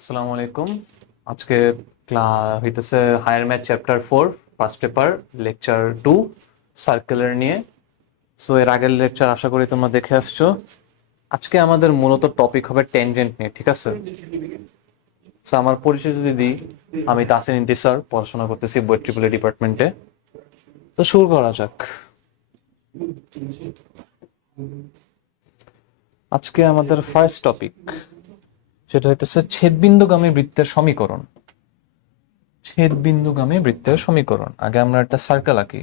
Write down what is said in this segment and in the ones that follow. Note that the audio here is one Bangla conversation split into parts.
আসসালামু আলাইকুম। আজকে হইতেছে higher math chapter 4 first paper lecture 2 সার্কেলের নিয়ে। সো এর আগের লেকচার আশা করি তোমরা দেখে আসছো। আজকে আমাদের মূলত টপিক হবে ট্যানজেন্ট নিয়ে, ঠিক আছে? সো আমার পরিচয় যদি দিই, আমি তাসিন ইন্তিসার, পড়াশোনা করতেছি বই ট্রিপল ডিপার্টমেন্টে। তো শুরু করা যাক। আজকে আমাদের ফার্স্ট টপিক সেটা হইতেছে ছেদবিন্দুগামী বৃত্তের সমীকরণ। ছেদবিন্দুগামী বৃত্তের সমীকরণ। আগে আমরা একটা সার্কেল আঁকি।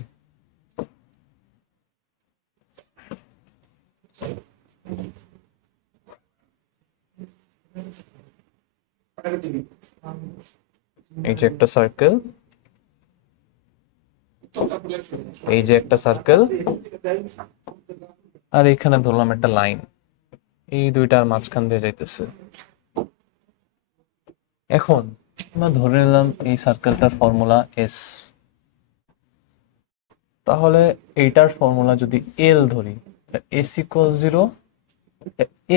এই যে একটা সার্কেল, এই যে একটা সার্কেল, আর এখানে ধরলাম একটা লাইন, এই দুইটার মাঝখান দিয়ে যাইতেছে। এখন আমরা ধরে নিলাম এই সার্কেলটার ফর্মুলা এস। তাহলে এইটার ফর্মুলা যদি এল ধরি, এস ইকুয়াল 0,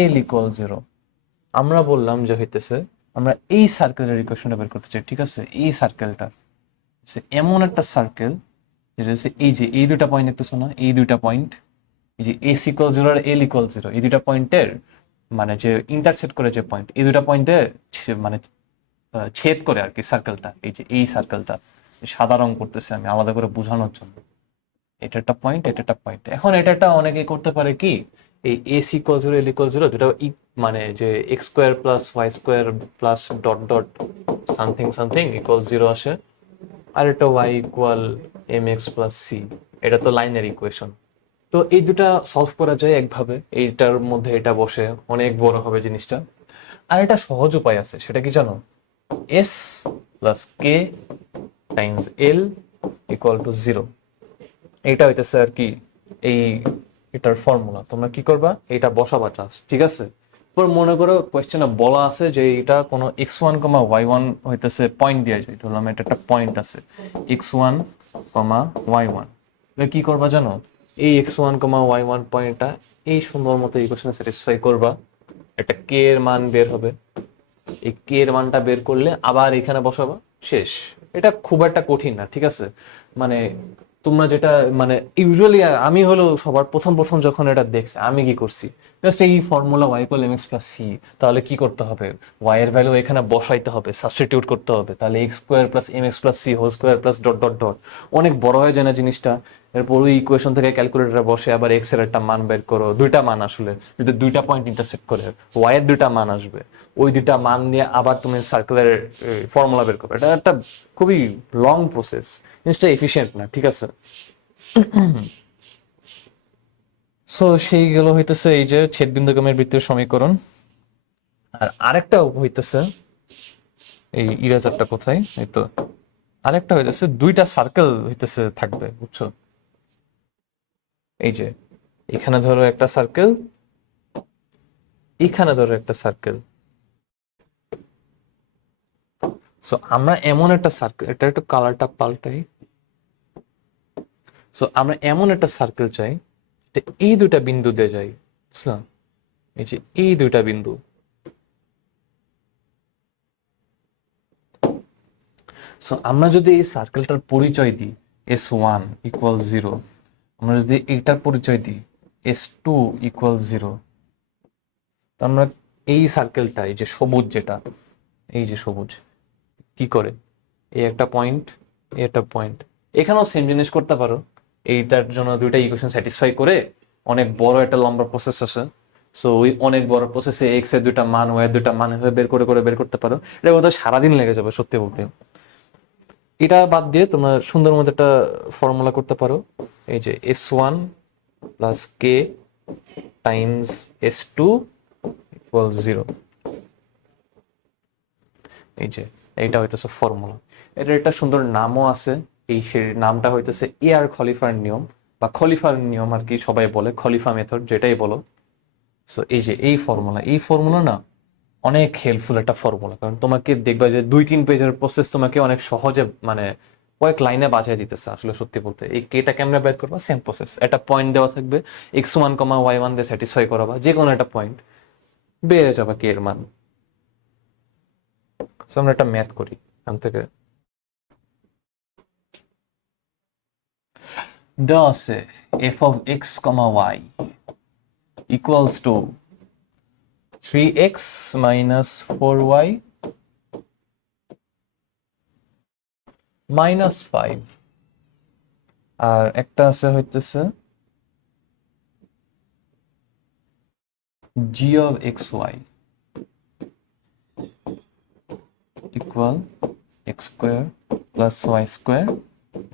এল ইকুয়াল 0, আমরা বললাম যে হইতেছে আমরা এই সার্কেলের ইকুয়েশনটা বের করতে চাই, ঠিক আছে? এই সার্কেলটা এমন একটা সার্কেল যেটা হচ্ছে এই যে এই দুইটা পয়েন্ট দেখতেছো না, এই দুইটা পয়েন্ট, এই যে এস ইকুয়াল 0 আর এল ইকুয়াল 0, এই দুইটা পয়েন্টের মানে যে ইন্টারসেক্ট করে যে পয়েন্ট, এই দুইটা পয়েন্টে মানে ছেদ করে আর কি সার্কেলটা। এই যে এই সার্কেলটা সাদা রং করতেছে আমি আলাদা করে বোঝানোর জন্য। এটা একটা পয়েন্ট, এটা একটা পয়েন্ট। এখন এটা একটা অনেকে করতে পারে কি, এই এস ইকুয়াল 0 এল ইকুয়াল 0 দুটো মানে যে x square plus Y square plus dot dot something something equal 0 আসে, আর এটা y equal m x plus c. এটা তো লাইনের ইকুয়েশন। তো এই দুটা সলভ করা যায় একভাবে, এইটার মধ্যে এটা বসে অনেক বড় হবে জিনিসটা। আর একটা সহজ উপায় আছে, সেটা কি জানো? S plus k times l equal to 0। এইটা হইতেছে আর কি এই এটার ফর্মুলা। তোমরা কি করবা, এটা বসাবা জাস্ট, ঠিক আছে? পর মনে করো কোয়েশ্চেনে বলা আছে যে এটা কোনো x1, y1 হইতেছে পয়েন্ট দেওয়া যায়, ধরলাম এটা একটা পয়েন্ট আছে x1, y1। কি করবা জানো? এই x1, y1 পয়েন্টটা এই সুন্দর মতো ইকুয়েশনে স্যাটিসফাই করবা, একটা কে এর মান বের হবে। এই কে এর মানটা বের করলে আবার এখানে বসাবা, শেষ। এটা খুব একটা কঠিন না, ঠিক আছে? মানে তোমরা যেটা মানে ইউজুয়ালি আমি হলো সবার প্রথম প্রথম যখন এটা দেখছি, আমি কি করছি, জাস্ট এই formula y equal m x plus c, তাহলে কি করতে হবে, ওয়াই এর ভ্যালু এখানে বসাইতে হবে, সাবস্টিটিউট করতে হবে, তাহলে x square plus m x plus c whole square plus dot dot dot. অনেক বড় হয়ে যায় না জিনিসটা? এরপর ওই ইকুয়েশন থেকে ক্যালকুলেটরে বসে আবার এক্স এর একটা মান বের করো, দুইটা মান আসলে যদি দুইটা পয়েন্ট ইন্টারসেক্ট করে ওয়াই এর দুইটা মান আসবে, ওই দুইটা মান দিয়ে আবার তুমি সার্কেলের ফর্মুলা বের করবে। এটা একটা খুবই লং প্রসেস, জিনিসটা এফিশিয়েন্ট না, ঠিক আছে? সো সেই গেল হইতেছে এই যে ছেদবিন্দুগামীর বৃত্তের সমীকরণ। আর আরেকটা হইতেছে, এই ইরেজারটা কোথায়, এই তো আরেকটা হইতেছে দুইটা সার্কেল হইতেছে থাকবে, বুঝছো? এই যে এখানে ধরো একটা সার্কেল, এখানে ধরো একটা সার্কেল। সো আমরা এমন একটা সার্কেল, এটা একটু কালারটা পাল্টাই। সো আমরা এমন একটা সার্কেল চাই যে এই দুইটা বিন্দু দিয়ে যাই, বুঝলাম? এই যে এই দুইটা বিন্দু। সো আমরা যদি এই সার্কেলটার পরিচয় দিই S1 ইকুয়াল 0, আমরা যদি এইটার পরিচয় দিই S2 ইকুয়াল 0, তো আমরা এই সার্কেলটা, এই যে সবুজ যেটা, এই যে সবুজ কি করে, এই একটা পয়েন্ট, এই একটা পয়েন্ট, এখানেও সেম জিনিস করতে পারো। এইটার জন্য দুইটা ইকুয়েশন স্যাটিসফাই করে অনেক বড় একটা লম্বা প্রসেস আছে। সো ওই অনেক বড় প্রসেসে এক্স এর দুইটা মান, ওয়াই এর দুইটা মান এভাবে বের করে করে বের করতে পারো। এটা বোধহয় সারাদিন লেগে যাবে সত্যি বলতে। এটা বাদ দিয়ে তোমরা সুন্দর মতো একটা ফর্মুলা করতে পারো, এই যে S1 plus k Times S2 equal 0। এই যে এইটা হইতেছে ফর্মুলা। এটার একটা সুন্দর নামও আছে, এই সেই নামটা হইতেছে এয়ার খলিফার নিয়ম, বা খলিফার নিয়ম আর কি সবাই বলে, খলিফা মেথড যেটাই বলো। সো এই যে এই ফর্মুলা, এই ফর্মুলা না অনেক হেল্পফুল একটা ফর্মুলা, কারণ তোমাকে দেখবা যে 2-3 পেজের প্রসেস তোমাকে অনেক সহজে মানে কয়েক লাইনে বাজায় দিতেছে আসলে সত্যি বলতে। এই কেটা কেমনে বের করবা, সেম প্রসেস, একটা পয়েন্ট দেওয়া থাকবে, x1, y1 দিয়ে স্যাটিসফাই করাবা যে কোনো একটা পয়েন্ট, বেড়ে যাবা কে এর মান। সো আমরা একটা ম্যাথ করি এখান থেকে। দেওয়া আছে f of x comma y equals to 3x minus 4y minus 5, আর একটা আছে হইতেছে g of xy equal x square plus y square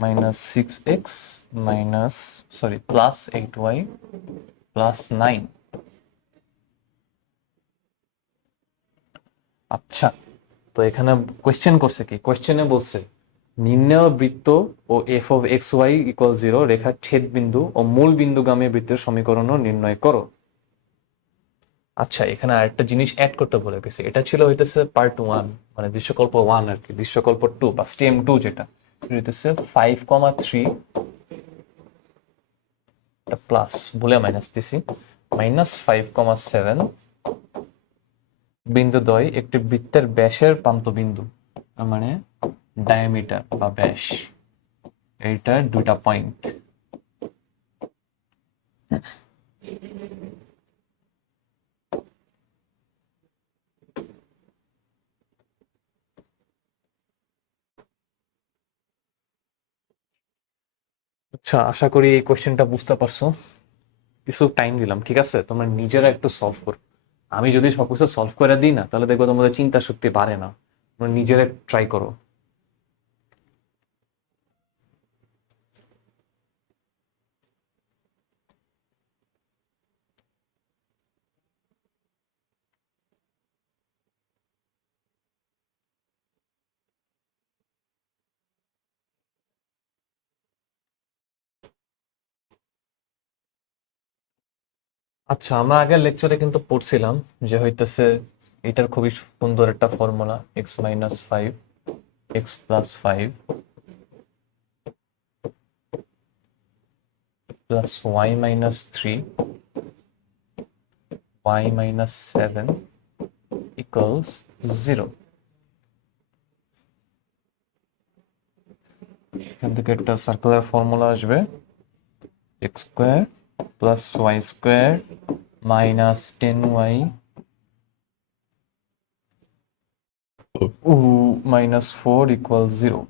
minus 6x minus plus 8y plus 9। আচ্ছা, তো এখানে কোয়েশ্চেন করছে কি, কোয়েশ্চেনে বলছে নির্ণেয় বৃত্ত ও f of x y equal 0 রেখার ছেদ বিন্দু ও মূল বিন্দুগামী বৃত্তের সমীকরণও নির্ণয় করো। আচ্ছা, এখানে আরেকটা জিনিস অ্যাড করতে বলে গেছে, এটা ছিল হইতেছে পার্ট 1, মানে দৃশ্যকল্প 1 আর কি। দৃশ্যকল্প 2 বা স্টেম 2 যেটা হইতেছে 5,3 প্লাস বলে মাইনাস দিছি মাইনাস 5,7 বিন্দু দ্বয় একটি বৃত্তের ব্যাসের প্রান্ত বিন্দু, মানে ডায়ামিটার বা ব্যাস, এইটার দুইটা পয়েন্ট। আচ্ছা, আশা করি এই কোশ্চেনটা বুঝতে পারছো। কিছু টাইম দিলাম, ঠিক আছে? তোমরা নিজেরা একটু সলভ করো। আমি যদি সবকিছু সলভ করে দিই না, তাহলে দেখবো তোমাদের চিন্তা শক্তি বাড়ে না। তোমরা নিজেরা ট্রাই করো। আচ্ছা, আমরা আগের লেকচারে কিন্তু পড়ছিলাম যে হইতেছে এটার খুবই সুন্দর একটা formula, x minus 5 x plus 5 plus y minus 3 y minus 7 equals 0। এখান থেকে একটা সার্কুলার ফর্মুলা আসবে, x square plus Y square minus 10y minus 4 equal 0।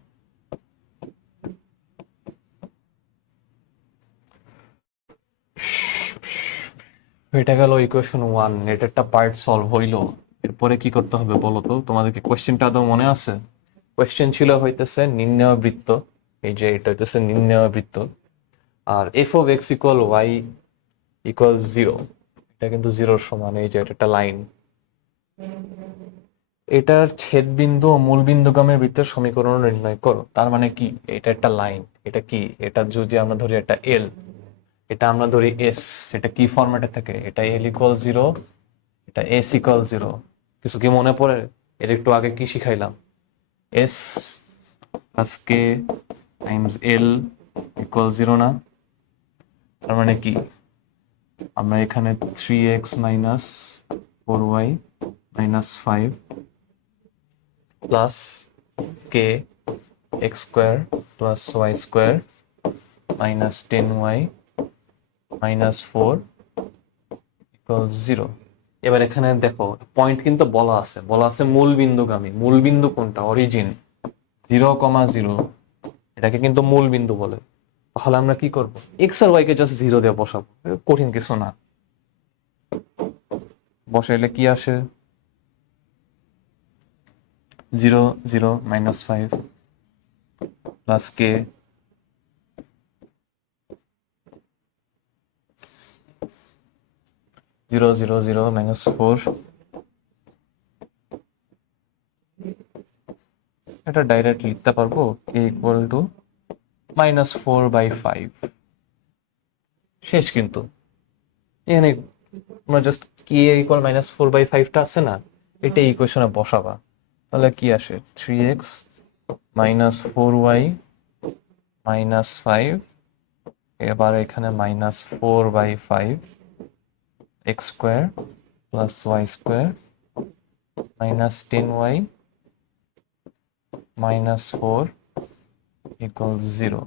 এটা গেল ইকুয়েশন 1, এটা একটা পার্ট সলভ হইলো। এরপরে কি করতে হবে বলো তো? তোমাদেরকে কোয়েশ্চেনটা আদৌ মনে আছে? কোয়েশ্চেন ছিল হইতেছে নির্ণেয় বৃত্ত, এই যে এটা হইতেছে নির্ণেয় বৃত্ত, আর f of x equal y equal 0, এটা কিন্তু 0-র সমান। এই যে এটা একটা লাইন, এটার ছেদ বিন্দু ও মূল বিন্দুগামের বৃত্তের সমীকরণ নির্ণয় করো। তার মানে কি, এটা একটা লাইন, এটা কি, এটা যদি আমরা ধরি একটা এল, এটা আমরা ধরি এস, এটা কি ফরম্যাটে থাকে, এটা এল ইকুয়াল 0, এটা এস ইকুয়াল 0। কিছু কি মনে পড়ে? এর একটু আগে কি শিখাইলাম? S plus k times l equal 0 না? তার মানে কি, আমরা এখানে 3x minus 4y minus 5 plus k x square plus Y square minus 10y minus 4 equal 0। এবার এখানে দেখো পয়েন্ট কিন্তু বলা আছে, মূল বিন্দুগামী। মূল বিন্দু কোনটা? অরিজিন 0,0, এটাকে কিন্তু মূল বিন্দু বলে। তাহলে আমরা কি করব? এক্স আর ওয়াই কে জাস্ট 0 দিয়ে বসাবো, কঠিন কিছু না। বসাইলে কি আসে? 0 0 মাইনাস 5 প্লাস কে 0 0 0 মাইনাস 4। এটা ডাইরেক্ট লিখতে পারবো, কে ইকুয়াল টু -4/5। শেষ। কিন্তু এখানে আমরা জাস্ট কে ইকুয়াল -4/5টা আছে না, এটা ইকুয়েশনে বসাবা। তাহলে কি আসে? 3x -4y -5, এবার এখানে -4/5 x square plus Y square minus 10y -4 = 0।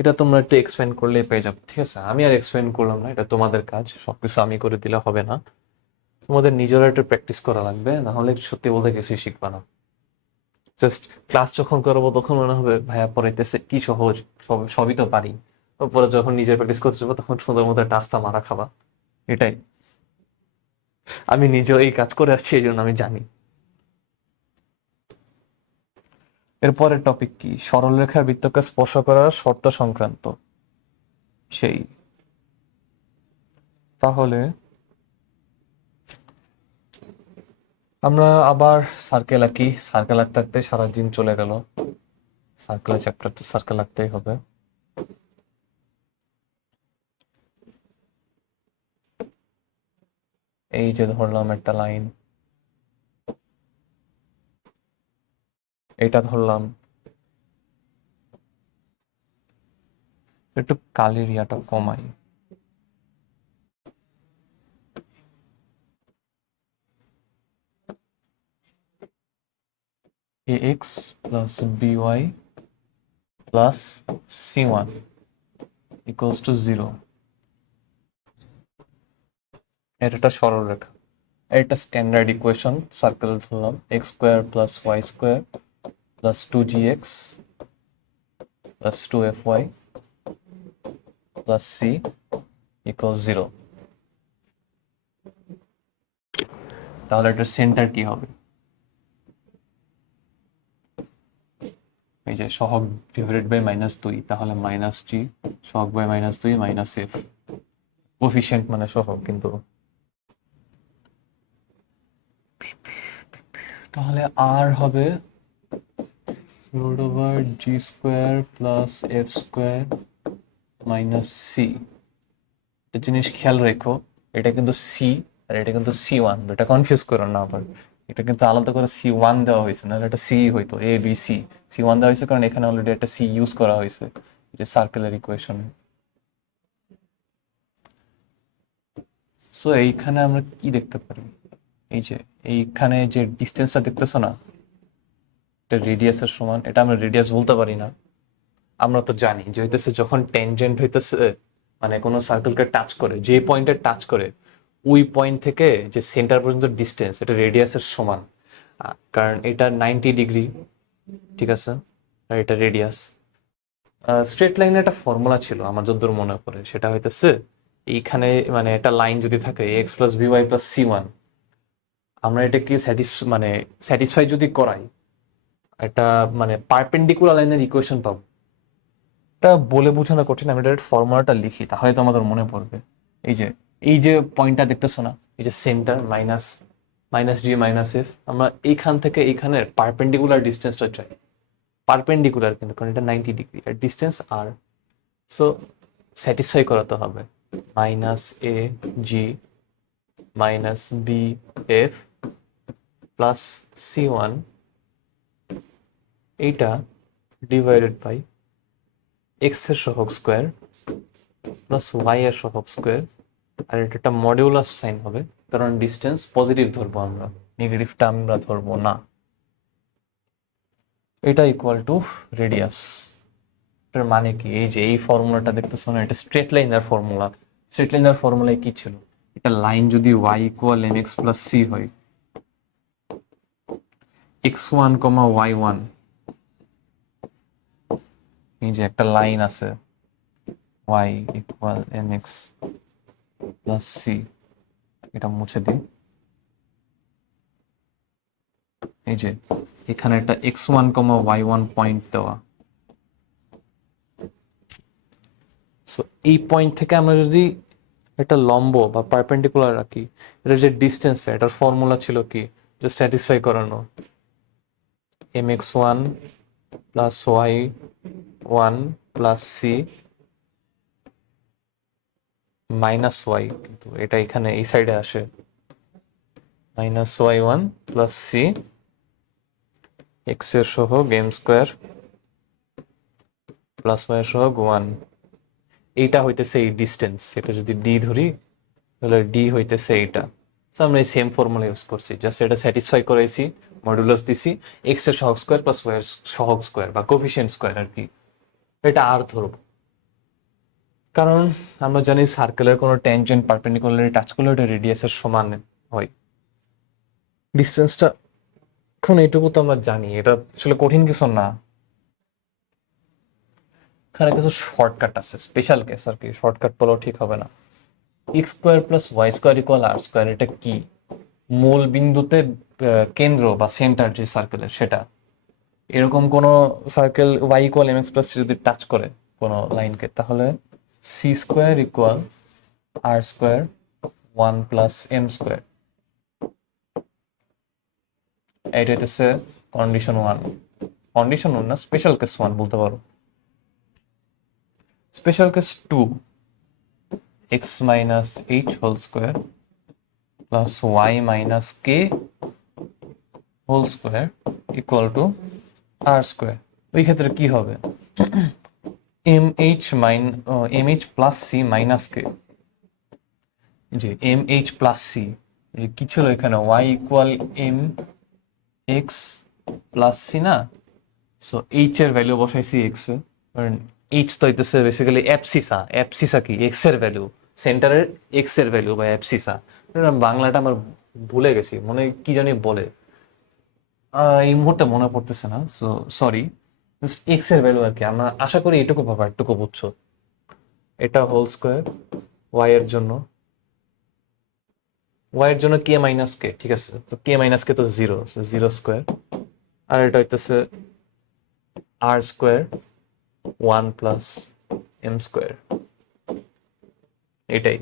এটা তোমরা একটু এক্সপ্লেন করলে পেয়ে যাবে, ঠিক আছে? আমি আর এক্সপ্লেন করলাম না, এটা তোমাদের কাজ, সবকিছু আমি করে দিলে হবে না, তোমাদের নিজেরা একটু প্র্যাকটিস করা লাগবে, না হলে সত্যি বলতে কিছুই শিখবা না। জাস্ট ক্লাস যখন করবো তখন মনে হবে ভাইয়া পড়াইতেছে কি সহজ, সবই তো পারি, তারপরে যখন নিজের প্র্যাকটিস করতে যাবো তখন সুন্দর মতো একটা আস্তা মারা খাবা। এটাই, আমি নিজেও এই কাজ করে আসছি, এই জন্য আমি জানি। এরপরের টপিক কি? সরলরেখা বৃত্তকে স্পর্শ করার শর্ত সংক্রান্ত। সেই, তাহলে আমরা আবার সার্কেল আঁকি। সার্কেল আঁকতে আঁকতে সারাদিন চলে গেল। সার্কেল চ্যাপ্টার তো সার্কেল আঁকতেই হবে। এই যে ধরলাম একটা লাইন, এটা ধরলাম, একটু কালির ইয়াটা কমাই। ax plus by plus c1 equals to 0। এটা একটা সরলরেখা, এটা স্ট্যান্ডার্ড ইকুয়েশন। সার্কেল ধরলাম x² + y² plus 2gx plus 2fy plus c equals 0। তাহলে এটার সেন্টার কি হবে? এই যে সহগ ডিভাইডেড বাই -2, তাহলে -g সহগ বাই -2 -f। কোফিশিয়েন্ট মানে সহগ, কিন্তু তাহলে আর হবে √g² + f² - c। একটা জিনিস খেয়াল রেখো, এটা কিন্তু সি আর এটা কিন্তু c1, এটা কনফিউজ করো না আবার। এটা কিন্তু আলাদা করে c1 দেওয়া হয়েছে, না এটা সি হইতো, এ বি সি। c1 দেওয়া হয়েছে কারণ এখানে অলরেডি একটা সি ইউজ করা হয়েছে যে সার্কেলের ইকুয়েশনে। সো এইখানে আমরা কি দেখতে পারি? এই যে এইখানে যে ডিস্টেন্সটা দেখতেছো না, এটা রেডিয়াসের সমান। এটা আমরা রেডিয়াস বলতে পারি না, আমরা তো জানি যে হইতেছে যখন টেনজেন্ট হইতেছে মানে কোনো সার্কেলকে টাচ করে, যে পয়েন্টে টাচ করে ওই পয়েন্ট থেকে যে সেন্টার পর্যন্ত ডিস্টেন্স, এটা রেডিয়াসের সমান। কারণ এটা 90 ডিগ্রি, ঠিক আছে, আর এটা রেডিয়াস। স্ট্রেট লাইনের একটা ফর্মুলা ছিল আমার যতদূর মনে পড়ে, সেটা হইতেছে এইখানে মানে একটা লাইন যদি থাকে x plus by plus c1, আমরা এটাকে মানে স্যাটিসফাই যদি করাই, একটা মানে পারপেন্ডিকুলার লাইনের ইকুয়েশন পাবো। এটা বলে বোঝানো কঠিন, আমি ডাইরেক্ট ফর্মুলাটা লিখি তাহলে তো আমাদের মনে পড়বে। এই যে পয়েন্টটা দেখতেছো না, এই যে সেন্টার -g -f, আমরা এইখান থেকে এইখানের পারপেন্ডিকুলার ডিস্টেন্সটা চাই। পারপেন্ডিকুলার কিন্তু, কারণ এটা 90 ডিগ্রি আর ডিস্টেন্স আর। সো স্যাটিসফাই করাতে হবে -a g -b f plus c1, এইটা ডিভাইডেড বাই এক্স এর সহগ স্কোয়ার প্লাস ওয়াই এর সহগ স্কোয়ার, আর এটা একটা মডিউলাস সাইন হবে কারণ ডিস্টেন্স পজিটিভ ধরবো আমরা, নেগেটিভটা আমরা ধরবো না। এটা ইকুয়াল টু রেডিয়াস। এটার মানে কি? এই যে এই ফর্মুলাটা দেখতেছো না, এটা straight liner formula. Straight liner ফর্মুলায় কি ছিল? এটা লাইন যদি y = mx + c হয়, x1, y1, এই যে একটা লাইন আছে y = mx + c, এটা মুছে দিই। এই যে এখানে একটা x1, y1 পয়েন্ট দেওয়া। সো এই পয়েন্ট থেকে আমরা যদি একটা লম্ব বা পারপেন্ডিকুলার রাখি, এটা যে ডিস্টেন্স, এটার ফর্মুলা ছিল কি? যে স্যাটিসফাই করানো mx1 + y1 + c -y, কিন্তু এটা এখানে এই সাইডে আসে -y1 + c x এর সহগ m² প্লাস y এর সহগ 1। এইটা হইতেছে এই ডিস্টেন্স। এটা যদি ডি ধরি তাহলে ডি হইতেছে এইটা। সো আমরা এই সেম ফর্মুলা ইউজ করছি, জাস্ট এটা স্যাটিসফাই করাইছি মডুলাস দিছি এক্স এর সহগ স্কোয়ার প্লাস ওয়াই এর সহগ স্কোয়ার বা কোফিশিয়েন্ট স্কোয়ার আর কি, এটা আর ধরবো। কারণ আমরা জানি সার্কেলের কোনো ট্যানজেন্ট পারপেন্ডিকুলারলি টাচ করলে এটা রেডিয়াসের সমান হয়। ডিস্টেন্সটা এখন এইটুকু তো আমরা জানি, এটা আসলে কঠিন কিছু না। এখানে কিছু শর্টকাট আছে, স্পেশাল কেস আর কি, শর্টকাট বলাও ঠিক হবে না। X square plus Y square equal r square, এটা কি? মূল বিন্দুতে কেন্দ্র বা সেন্টার যে সার্কেলের সেটা। এরকম কোনো circle y equal m x plus যদি টাচ করে কোনো লাইনকে, তাহলে c square equal r square 1 plus m square. এইটা হচ্ছে কন্ডিশন 1, কন্ডিশন 1 না, স্পেশাল কেস 1 বলতে পারো। Special case 2, x minus h whole square plus y minus k whole square equal to r square. ওই ক্ষেত্রে কি হবে? M h plus c minus k, যে এম এইচ প্লাস সি, যে কি ছিল এখানে y equal m x plus c না, সো এইচ এর ভ্যালু বসাইছি এক্স এ, কারণ এইচ তো হইতেছে বেসিক্যালি অ্যাবসিসা। অ্যাবসিসা কি? এক্স এর ভ্যালু, সেন্টারের এক্স এর ভ্যালু বা অ্যাবসিসা। বাংলাটা আমার ভুলে গেছি, মনে হয় কি জানি বলে, এই মুহূর্তে মনে পড়তেছে না, সো সরি। এক্স এর ভ্যালু আর কি, আমরা আশা করি এটুকু পাবা, এটুকু বুঝছো। এটা হোল স্কোয়ার ওয়াই এর জন্য, ওয়াই এর জন্য কে মাইনাস কে, ঠিক আছে, তো কে মাইনাস কে তো জিরো, জিরো স্কোয়ার। আর এটা হইতেছে আর স্কোয়ার 1 প্লাস এম স্কোয়ার। এটাই,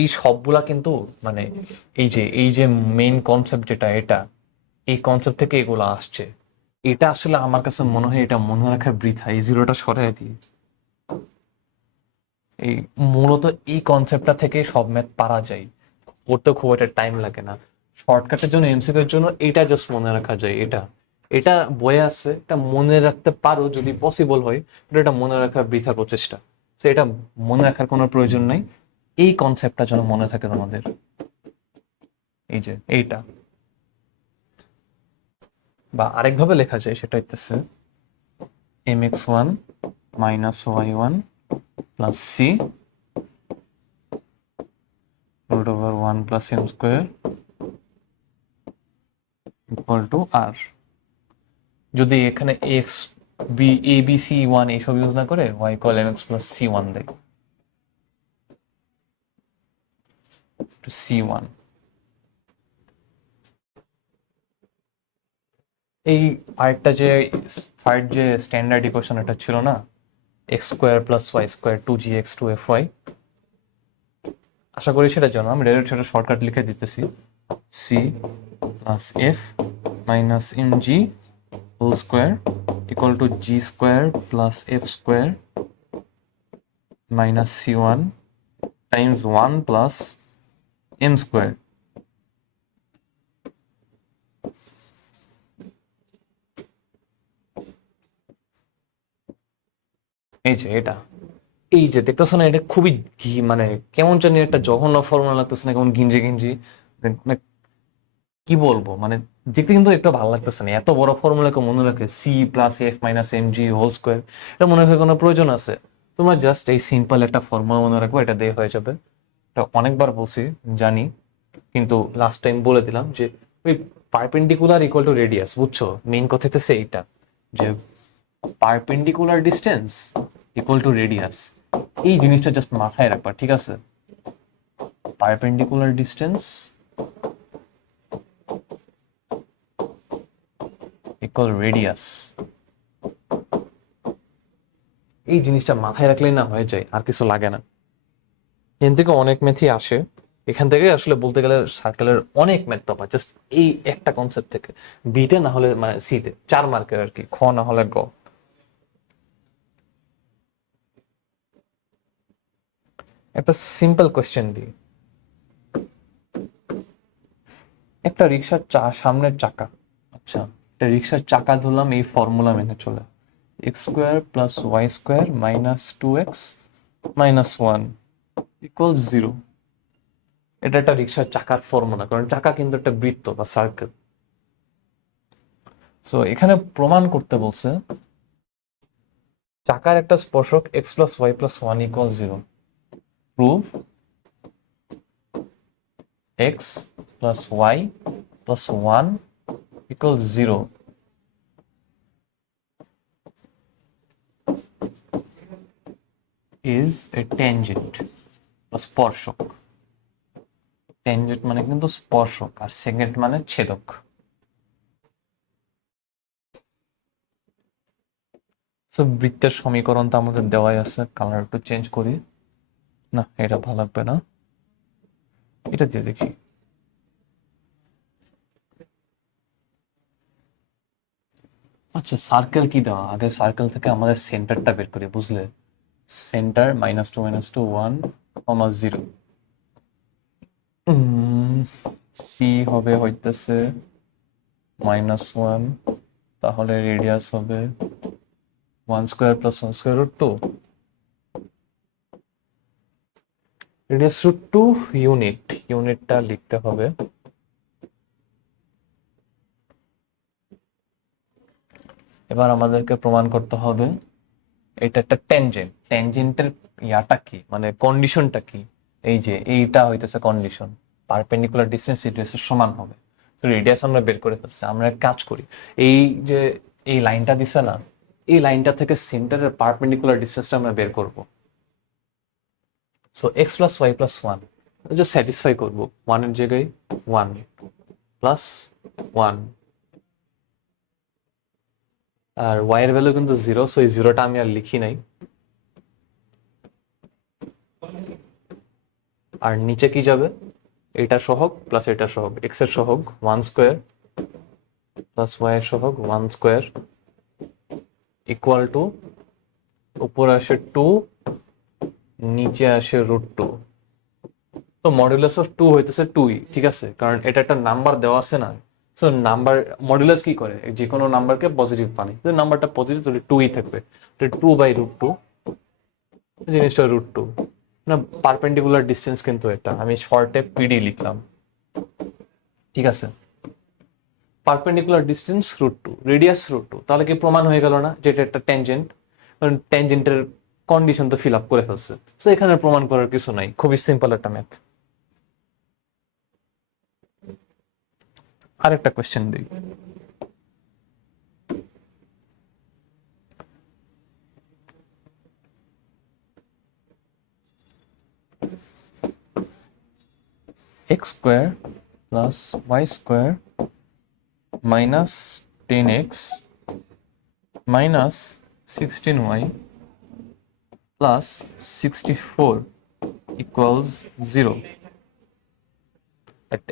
এই সবগুলা কিন্তু মানে এই যে মেইন কনসেপ্ট যেটা, এটা এই কনসেপ্ট থেকে এগুলো আসছে। এটা আসলে আমার কাছে মনে হয় এটা মনে রাখা বৃথা, এই জিরোটা সরাই দিয়ে। এই মূলত এই কনসেপ্টটা থেকে সব ম্যাথ পারা যায়, করতে খুব একটা টাইম লাগে না। শর্টকাটের জন্য, এমসিকিউ এর জন্য এটা জাস্ট মনে রাখা যায়। এটা এটা বইয়ে আছে, এটা মনে রাখতে পারো যদি পসিবল হয়, কিন্তু এটা মনে রাখা বৃথা প্রচেষ্টা। তো এটা মনে রাখার কোনো প্রয়োজন নাই, এই কনসেপ্টটা যেন মনে থাকে তোমাদের। এই যে এইটা, বা আরেকভাবে লেখা যায়, সেটা হইতেছে m x one minus y one plus c root over 1 plus m square equal to r। যদি এখানে x B A B C one এইসব ইউজ না করে y equal mx plus c1 দেয়, to c1। এই আরেকটা যে থার্ড যে স্ট্যান্ডার্ড ইকুয়েশন এটা ছিল না, x square plus Y square 2gx 2fy, আশা করি সেটা জানো। আমি ডাইরেক্ট সেটা শর্টকাট লিখে দিতেছি, c plus F minus M G whole square equal to g square plus f square minus c one times 1 plus m square. এই যে এটা, এই যে দেখতেছো না, এটা খুবই মানে কেমন জানি একটা জঘন্য ফর্মুলা লাগতেছে না, কেমন ঘিঞ্জি ঘিঞ্জি, মানে কি বলবো, মানে দেখতে কিন্তু একটু ভালো লাগতেছে না। এত বড় ফর্মুলাকে মনে রাখে C plus F minus M G whole square, এটা মনে রাখার কোনো প্রয়োজন আছে? তোমরা জাস্ট এই সিম্পল একটা ফর্মুলা মনে রাখবো, এটা দিয়ে হয়ে যাবে। এটা অনেকবার বলছি জানি, কিন্তু লাস্ট টাইম বলে দিলাম যে ওই পারপেন্ডিকুলার ইকুয়াল টু রেডিয়াস, বুঝছো? মেইন কথা হচ্ছে এইটা, যে perpendicular distance equal to radius. এই জিনিসটা জাস্ট মাথায় রাখবা, ঠিক আছে? পারপেন্ডিকুলার ডিস্টেন্স ইকুয়াল রেডিয়াস, এই জিনিসটা মাথায় রাখলেই না হয়ে যায়, আর কিছু লাগে না। এখান থেকে অনেক ম্যাথই আসে, এখান থেকে আসলে বলতে গেলে সার্কেলের অনেক ম্যাথ পাবা জাস্ট এই একটা কনসেপ্ট থেকে। বিতে না হলে মানে সিতে 4 মার্কের আর কি, খ না হলে গ। একটা সিম্পল কোয়েশ্চেন দিই, একটা রিক্সার সামনের চাকা, আচ্ছা একটা রিক্সার চাকা ধরলাম এই ফর্মুলা মেনে চলে, X square plus Y square minus 2x minus 1 equal 0। এটা একটা রিক্সার চাকার ফর্মুলা, কারণ চাকা কিন্তু একটা বৃত্ত বা সার্কেল। সো এখানে প্রমাণ করতে বলছে চাকার একটা স্পর্শক x plus Y plus one equal zero. Prove x plus Y plus one equal zero is a tangent বা স্পর্শক। ট্যানজেন্ট মানে কিন্তু স্পর্শক, আর সেকেন্ড মানে ছেদক। সো বৃত্তের সমীকরণ তো আমাদের দেওয়াই আছে, কালার একটু চেঞ্জ করি। না, এটা ভালো লাগবে না, এটা দিয়ে দেখি। আচ্ছা, সার্কেল কি দেওয়া, আগে সার্কেল থেকে আমাদের সেন্টারটা বের করি, বুঝলে? সেন্টার -2 -1 0। সি হবে হইতেছে -1, তাহলে রেডিয়াস হবে 1² + 1² √2। রেডিয়াস √2 ইউনিট, ইউনিটটা লিখতে হবে। এবার আমাদেরকে প্রমাণ করতে হবে এটা একটা ট্যানজেন্ট। ট্যানজেন্টের ইয়াটা কি, মানে কন্ডিশনটা কি? এই যে এইটা হইতেছে কন্ডিশন, পারপেন্ডিকুলার ডিসটেন্স রেডিয়াসের সমান হবে। তো রেডিয়াস আমরা বের করে ফেলছি। আমরা এক কাজ করি, এই যে এই লাইনটা দিছে না, এই লাইনটা থেকে সেন্টারের পারপেন্ডিকুলার ডিসটেন্সটা আমরা বের করব। So x plus Y plus one যে স্যাটিসফাই করবো, ওয়ানের জায়গায় 1 প্লাস 1, আর y এর ভ্যালু কিন্তু 0, সো এই 0টা আমি আর লিখি নাই। আর নিচে কি যাবে, এটা সহগ প্লাস এটা সহগ, x এর সহগ 1² প্লাস y এর সহগ 1² ইকুয়াল টু উপরে আসে 2, নিচে আসে √2। তো মডুলাস অফ 2 হইতেছে 2ই, ঠিক আছে, কারণ এটা একটা নাম্বার দেওয়া আছে না। সো নাম্বার মডুলাস কি করে, যে কোনো নাম্বারকে পজিটিভ বানায়, যদি নাম্বারটা পজিটিভ তাহলে 2ই থাকবে। 2/√2, জিনিসটা √2 না। পারপেন্ডিকুলার ডিসটেন্স কিন্তু এটা আমি শর্টে পিডি লিখলাম, ঠিক আছে। পারপেন্ডিকুলার ডিসটেন্স √2, রেডিয়াস √2, তাহলে কি প্রমাণ হয়ে গেল না যে এটা একটা ট্যানজেন্ট? কারণ ট্যানজেন্টের কন্ডিশন তো ফিল আপ করে ফেলছে। সো এখানে প্রমাণ করার কিছু নাই, খুবই সিম্পল একটা ম্যাথ। আরেকটা কোয়েশ্চেন দিই। x² plus y² minus 10x minus 16y plus 64 equals 0।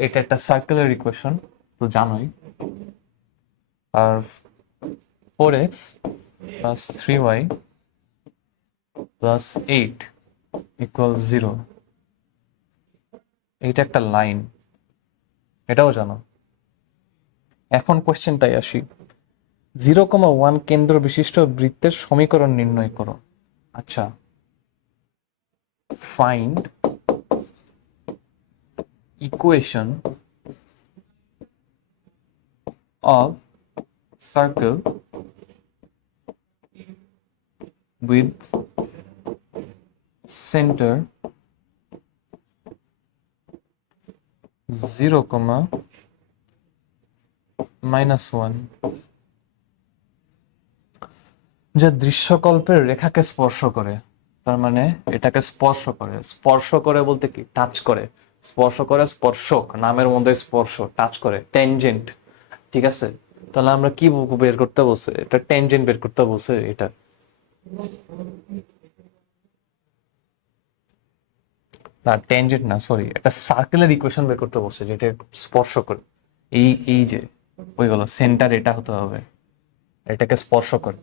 এটা একটা সার্কুলার ইকুয়েশন, তো জানোই। আর 4x plus 3y plus 8 equal 0, এইটা একটা লাইন, এটাও জানো। এখন কোশ্চেনটাই আসি, 0,1 কেন্দ্র বিশিষ্ট বৃত্তের সমীকরণ নির্ণয় করো। আচ্ছা, find equation of circle with center 0,-1, যা দৃশ্যকল্পের রেখাকে স্পর্শ করে। তার মানে এটাকে স্পর্শ করে। স্পর্শ করে বলতে কি, টাচ করে। স্পর্শ করে, স্পর্শক, নামের মধ্যে স্পর্শ, টাচ করে, ট্যানজেন্ট, ঠিক আছে। তাহলে আমরা কি বের করতে বলছে, এটা ট্যানজেন্ট বের করতে বলছে। এটা না, ট্যানজেন্ট না, সরি, একটা সার্কেলের ইকুয়েশন বের করতে বলছে যেটা স্পর্শ করে। এই যে ওই গেল সেন্টার, এটা হতে হবে, এটাকে স্পর্শ করে।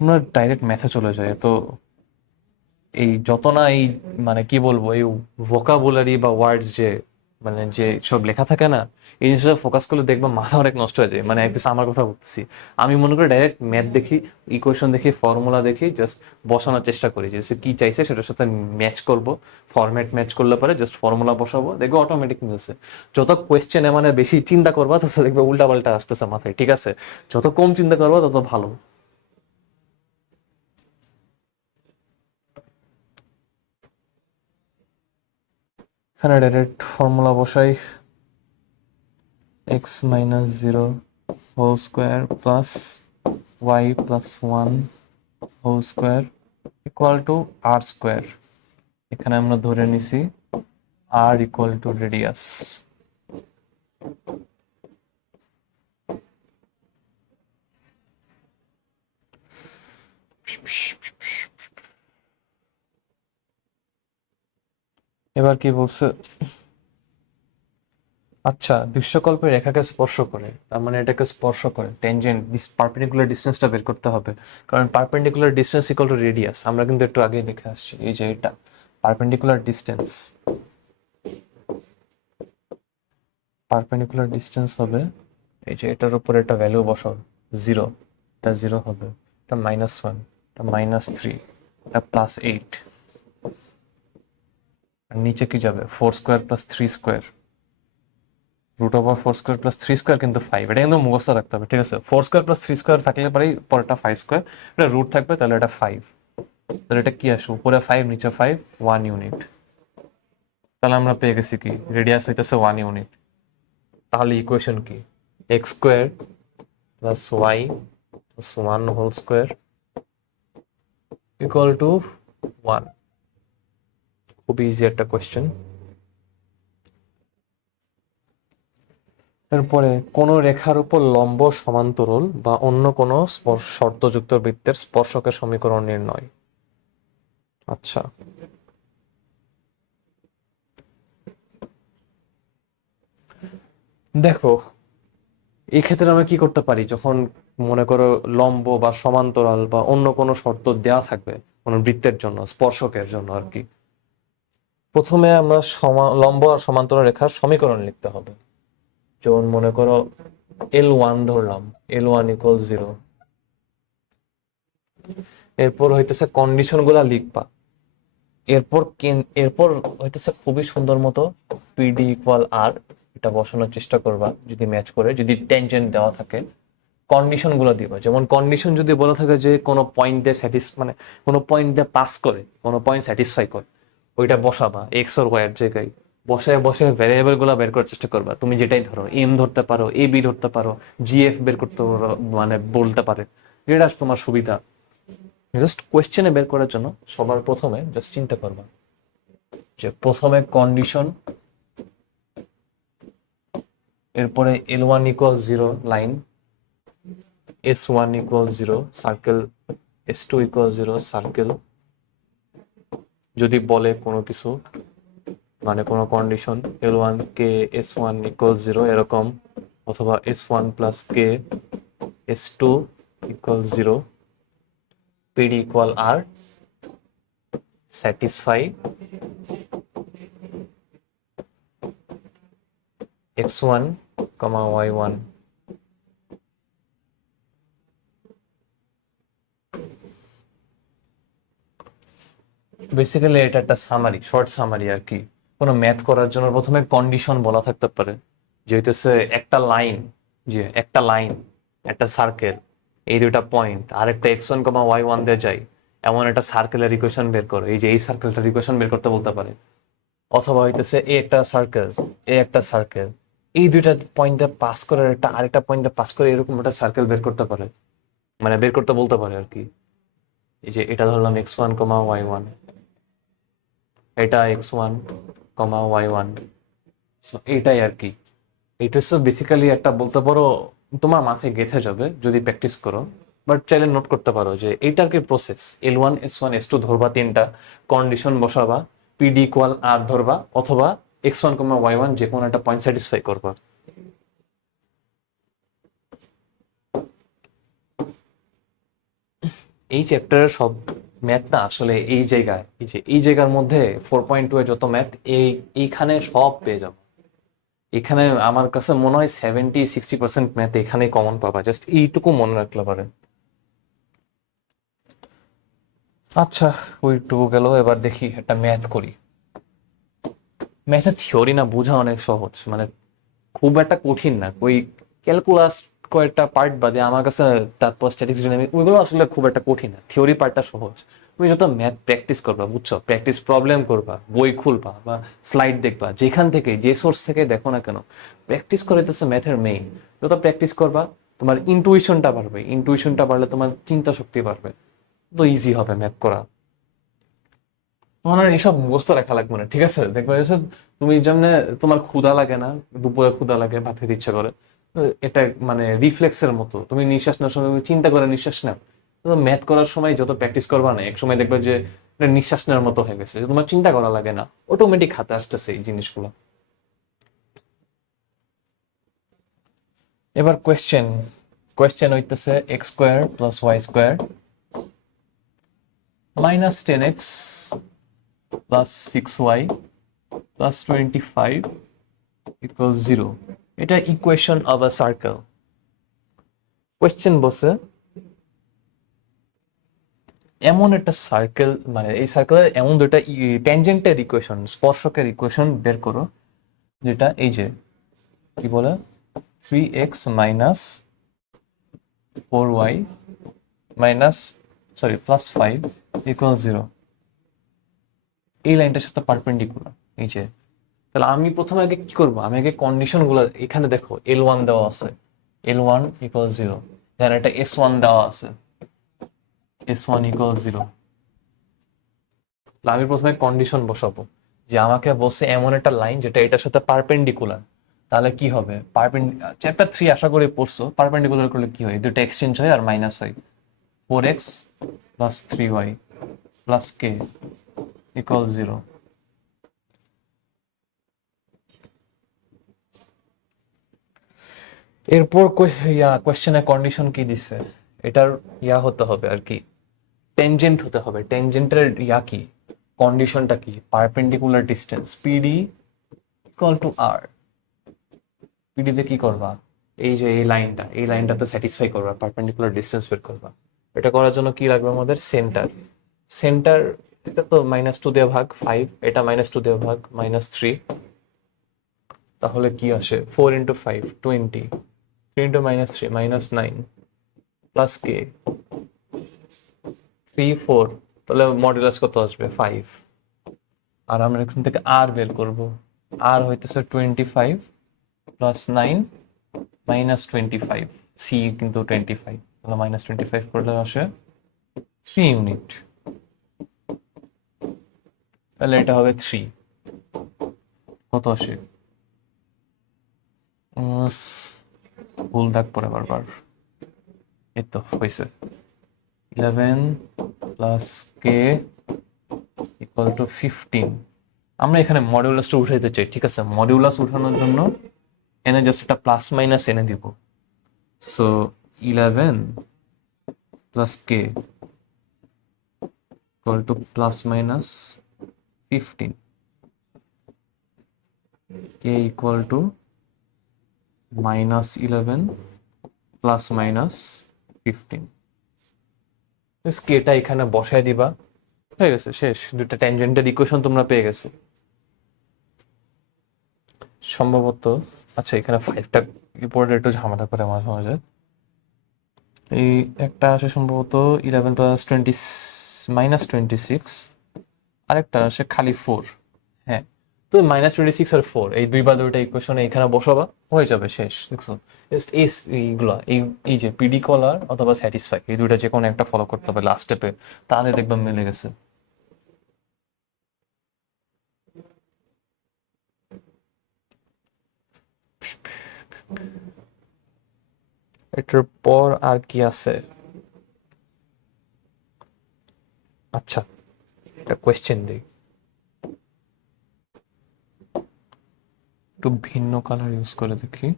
আমরা ডাইরেক্ট ম্যাথে চলে যাই। তো এই যত না এই মানে কি বলবো, এই ভোকাবুলারি বা ওয়ার্ডস যে মানে যে সব লেখা থাকে না, এই জিনিসটা ফোকাস করলে দেখবা মাথা অনেক নষ্ট হয়ে যায়। মানে একদিন আমার কথা বলতেছি, আমি মনে করি ডাইরেক্ট ম্যাথ দেখি, ইকুয়েশন দেখি, ফর্মুলা দেখি, জাস্ট বসানোর চেষ্টা করি যে সে কি চাইছে সেটার সাথে ম্যাচ করব, ফরম্যাট ম্যাচ করলে পরে জাস্ট ফর্মুলা বসাবো, দেখবো অটোমেটিক মিলছে। যত কোয়েশ্চেনে মানে বেশি চিন্তা করবা তত দেখবে উল্টা পাল্টা আসতেছে মাথায়, ঠিক আছে? যত কম চিন্তা করবা তত ভালো। এখানে ডাইরেক্ট ফর্মুলা বসাই, x minus 0 whole square plus y plus 1 whole square equal to r square। এখানে আমরা ধরে নিছি r equal to radius। এবার কি বলছে, আচ্ছা দৃশ্যকল্পের রেখাকে স্পর্শ করে, তার মানে এটাকে স্পর্শ করে ট্যানজেন্ট পারপেন্ডিকুলার ডিসটেন্সটা বের করতে হবে, কারণ perpendicular distance equal to radius. আমরা কিন্তু একটু আগেই দেখে আসছি, এই যে এটা পারপেন্ডিকুলার ডিসটেন্স, পারপেন্ডিকুলার ডিসটেন্স হবে এই যে এটার উপরে একটা ভ্যালু বসাও, 0, এটা 0 হবে, এটা -1, এটা -3, এটা +8, আর নিচে কি যাবে 4 square plus 3 square, √4 square plus 3 square কিন্তু 5। এটা কিন্তু মুখস্থ রাখতে হবে, ঠিক আছে? 4 স্কোয়ার প্লাস 3 স্কোয়ার থাকলে পরেই পরেরটা 5 স্কোয়ার, এটা রুট থাকবে, তাহলে এটা 5, তাহলে এটা কি আসে উপরে 5 নিচে 5, 1 ইউনিট। তাহলে আমরা পেয়ে গেছি কি, রেডিয়াস হইতেছে 1 ইউনিট। তাহলে ইকুয়েশন কি, X square plus Y plus 1 whole square equal to 1। খুবই ইজি একটা কোয়েশ্চেন। এরপরে কোন রেখার উপর লম্ব সমান্তরাল বা অন্য কোন শর্তযুক্ত বৃত্তের স্পর্শকের সমীকরণ নির্ণয়। আচ্ছা, দেখো এই ক্ষেত্রে আমরা কি করতে পারি, যখন মনে করো লম্ব বা সমান্তরাল বা অন্য কোনো শর্ত দেওয়া থাকবে কোনো বৃত্তের জন্য, স্পর্শকের জন্য আর কি, প্রথমে আমরা লম্ব আর সমান্তরাল রেখার সমীকরণ লিখতে হবে। যেমন মনে করো L1 ধরলাম, L1 = 0। এরপর হইতেছে কন্ডিশন গুলা লিখবা। এরপর হইতেছে খুবই সুন্দর মতো PD = R, এটা বসানোর চেষ্টা করবা, যদি ম্যাচ করে, যদি ট্যানজেন্ট দেওয়া থাকে কন্ডিশন গুলো দিবা। যেমন কন্ডিশন যদি বলা থাকে যে কোনো পয়েন্ট দিয়ে মানে কোনো পয়েন্ট দিয়ে পাস করে, কোনো পয়েন্ট স্যাটিসফাই করে, ওইটা বসাবা এক্স আর ওয়াই এর জায়গায়। বসায় বসে ভ্যারিয়েবল গুলো বের করার চেষ্টা করবা। তুমি যেটাই ধরো, এম ধরতে পারো, এ বি ধরতে পারো, জিএফ বের করতে পারো, মানে বলতে পারে, যেটা তোমার সুবিধা। জাস্ট কোয়েশ্চেনে বের করার জন্য সবার প্রথমে জাস্ট চিন্তা করবা যে প্রথমে কন্ডিশন, এরপরে L1 = 0 line, S1 = 0 circle, S2 = 0 circle. যদি বলে কোনো কিছু, মানে কোনো কন্ডিশন L1 কে S1 = 0 এরকম, অথবা S1 + K S2 = 0, PD = R, satisfy x1, y1। Basically এটা একটা সামারি, শর্ট সামারি আর কি। কোনো ম্যাথ করার জন্য প্রথমে কন্ডিশন বলা থাকতে পারে, যে হইতেছে একটা লাইন, যে একটা লাইন, একটা সার্কেল, এই দুইটা পয়েন্ট আর একটা x1, y1 দিয়ে যায়, এমন একটা সার্কেলের ইকুয়েশন বের করো, এই যে এই সার্কেলটার ইকুয়েশন বের করতে বলতে পারে। অথবা হইতেছে এ একটা সার্কেল, এ একটা সার্কেল, এই দুইটা পয়েন্টে পাস করে একটা আরেকটা পয়েন্টে পাস করে এরকম একটা সার্কেল বের করতে পারে, মানে বের করতে বলতে পারে আর কি। এই যে এটা ধরলাম x1, y1, এটা x1, y1। সো এইটাই আর কি। এটা হচ্ছে বেসিক্যালি একটা, বলতে পারো তোমার মাথায় গেঁথে যাবে যদি প্র্যাকটিস করো। বাট চাইলে নোট করতে পারো যে এইটার কি প্রসেস, L1 S1 S2 ধরবা, তিনটা কন্ডিশন বসাবা, PD = R ধরবা, অথবা x1, y1 যে কোনো একটা পয়েন্ট স্যাটিসফাই করবা। এই চ্যাপ্টারের সব ম্যাথ না আসলে এই জায়গায়, এই যে এই জায়গার মধ্যে 4.2 এর যত ম্যাথ এইখানে সব পেয়ে যাবো। এখানে আমার কাছে মনে হয় 70-60% ম্যাথ এখানেই কমন পাবা, জাস্ট এইটুকু মনে রাখলে পারে। আচ্ছা, ওইটুকু গেল, এবার দেখি একটা ম্যাথ করি। ম্যাথের থিওরি না বোঝা অনেক সহজ, মানে খুব একটা কঠিন না। ওই ক্যালকুলাস কয়েকটা পার্ট বাদে আমার কাছে, তারপর স্ট্যাটিক্স ডাইনামিক, ওইগুলো আসলে খুব একটা কঠিন না, থিওরি পার্টটা সহজ। তুমি যত ম্যাথ প্র্যাকটিস করবা, বুঝছো, প্র্যাকটিস প্রবলেম করবা, বই খুলবা বা স্লাইড দেখবা, যেখান থেকে যে সোর্স থেকে দেখো না কেন, প্র্যাকটিস করাইতেছে ম্যাথের মেইন। যত প্র্যাকটিস করবা তোমার ইনটুইশনটা বাড়বে, ইনটুইশনটা বাড়লে তোমার চিন্তা শক্তি বাড়বে, তো ইজি হবে ম্যাথ করা। তোমার আর এইসব মুখস্থ রাখা লাগবে না, ঠিক আছে? দেখবে এসব, তুমি যেমন তোমার ক্ষুধা লাগে না, দুপুরে ক্ষুধা লাগে, ভাত খেতে ইচ্ছা করে, তো এটা মানে রিফ্লেক্সের মতো, তুমি নিঃশ্বাস নেওয়ার সময় তুমি চিন্তা করে নিঃশ্বাস নাও। তো ম্যাথ করার সময় যত প্র্যাকটিস করবা না, এক সময় দেখবে যে এটা নিঃশ্বাস নেওয়ার মতো হয়ে গেছে, যে তোমার চিন্তা করা লাগে না, অটোমেটিক হাতে আসতেছে এই জিনিসগুলো। এবার কোয়েশ্চেন, কোয়েশ্চেন হইতেছে X square plus Y square minus 10x plus 6y plus 25 equals 0. এটা equation of a circle. Question বসে এমন একটা সার্কেল, মানে এই সার্কেলের এমন দুটা ট্যানজেন্টের ইকুয়েশন, স্পর্শকের ইকুয়েশন বের করো, যেটা এই যে কি বলে 3x minus 4y minus, sorry, plus 5 equal 0, এই লাইনটার সাথে পারপেন্ডিকুলার। এই যে, তাহলে আমি প্রথমে আগে কি করবো, আমি আগে কন্ডিশন গুলো, এখানে দেখো L1 দেওয়া আছে, L1 ইকুয়াল 0, দেন এটা S1 দেওয়া আছে, S1 ইকুয়াল 0। আমি প্রথমে কন্ডিশন বসাবো, যে আমাকে বসে এমন একটা লাইন যেটা এটার সাথে পারপেন্ডিকুলার, তাহলে কি হবে, চ্যাপ্টার 3 আশা করি পড়ছো, পারপেন্ডিকুলার করলে কি হয়, দুটো এক্সচেঞ্জ হয় আর মাইনাস হয়, 4x plus 3y plus K equal 0। এরপর কোয়েশ্চেনে কন্ডিশন কি দিচ্ছে, এটার হতে হবে আর কি, টেনজেন্ট হতে হবে, টেনজেন্টের কি, কন্ডিশনটা কি, perpendicular distance PD equal to r. পিডিতে কি করবা, এই যে এই লাইনটাতে স্যাটিসফাই করবা, পারপেন্ডিকুলার ডিস্টেন্স বের করবা। এটা করার জন্য কি লাগবে আমাদের, সেন্টার। সেন্টার, এটা তো -2 দিয়ে ভাগ 5, এটা -2 দিয়ে ভাগ -3, তাহলে কি আসে, 4 ইন্টু 5 20, 3 ইন্টু -3 -9 প্লাস কে 3 4, তাহলে মডুলাস কত আসবে 5। আর আমরা এখান থেকে আর বের করব, আর হইতেছে 25 প্লাস 9 -25, সি কিন্তু 25, তাহলে -25 করলে আসে 3 ইউনিট, তাহলে এটা হবে 3। কত আসে, ভুল দাগ পরে বারবার, এই তো হয়েছে 11 প্লাস কে ইকুয়াল টু 15। আমরা এখানে মডিউলাসটা উঠাইতে চাই, ঠিক আছে? মডিউলাস উঠানোর জন্য এনে জাস্ট একটা প্লাস মাইনাস এনে দিব, so 11 plus K equal to plus minus 15, K equal to -11 plus minus 15। কেটা এখানে বসায় দিবা, হয়ে গেছে, শেষ, দুটা ট্যানজেন্টের ইকুয়েশন তোমরা পেয়ে গেছো সম্ভবত। আচ্ছা, এখানে 5টা রিপোর্টে একটু ঝামেলা করে মাঝে মাঝে, এই একটা আসে সম্ভবত 11 প্লাস 20 -26, আরেকটা আসে খালি 4। হ্যাঁ, তো -26 আর 4, এই দুই বা দুইটা ইকুয়েশনে এখানে বসাবা, হয়ে যাবে, শেষ, দেখছো? জাস্ট এইগুলা, এই যে পিডি কলার অথবা স্যাটিসফাই, এই দুইটা যে কোনো একটা ফলো করতে হবে লাস্ট স্টেপে, তাহলে দেখবা মিলে গেছে। এটার পর আর কি আছে, আচ্ছা একটা কোয়েশ্চেন দিই, একটু ভিন্ন কালার ইউজ করে দেখি।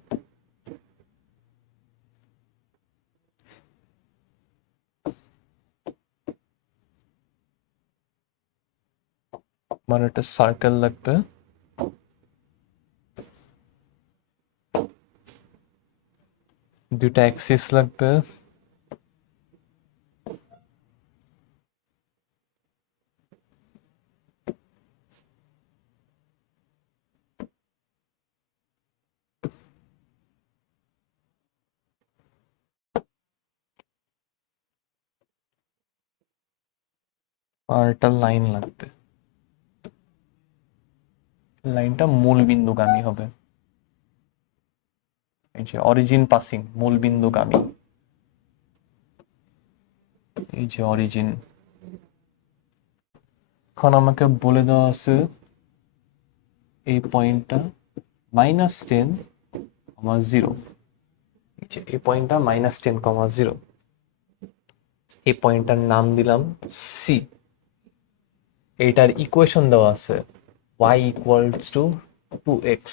মানে একটা সার্কেল লাগবে, দুইটা অ্যাক্সিস লাগবে, আর একটা লাইন লাগবে। লাইনটা মূল বিন্দুগামী হবে, এই যে অরিজিন পাসিং, মূল বিন্দুগামী, এই যে অরিজিন। এখন আমাকে বলে দেওয়া আছে এই পয়েন্টটা -10, 0, এই পয়েন্টটা -10, 0, এই পয়েন্টটার নাম দিলাম সি। এইটার ইকুয়েশন দেওয়া আছে y ইকুয়ালস টু 2x।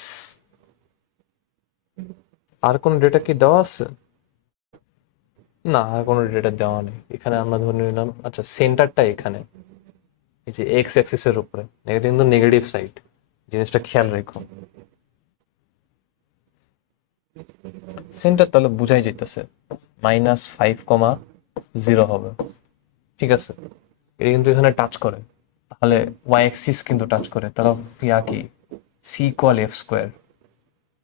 আর কোন ডেটা কি দেওয়া আছে? না, আর কোনো ডেটা দেওয়া নেই। এখানে আমরা ধরে নিলাম, আচ্ছা সেন্টারটা এখানে, এই যে এক্স অ্যাক্সিসের উপরে, এটা কিন্তু নেগেটিভ সাইড, জিনিসটা খেয়াল রেখো। সেন্টার তাহলে বুঝাই যেতেছে -5, 0 হবে, ঠিক আছে। এটা কিন্তু এখানে টাচ করে, তাহলে ওয়াই অ্যাক্সিস কিন্তু টাচ করে, তাহলে ইয়া কি সি ইকুয়াল এফ স্কোয়ার।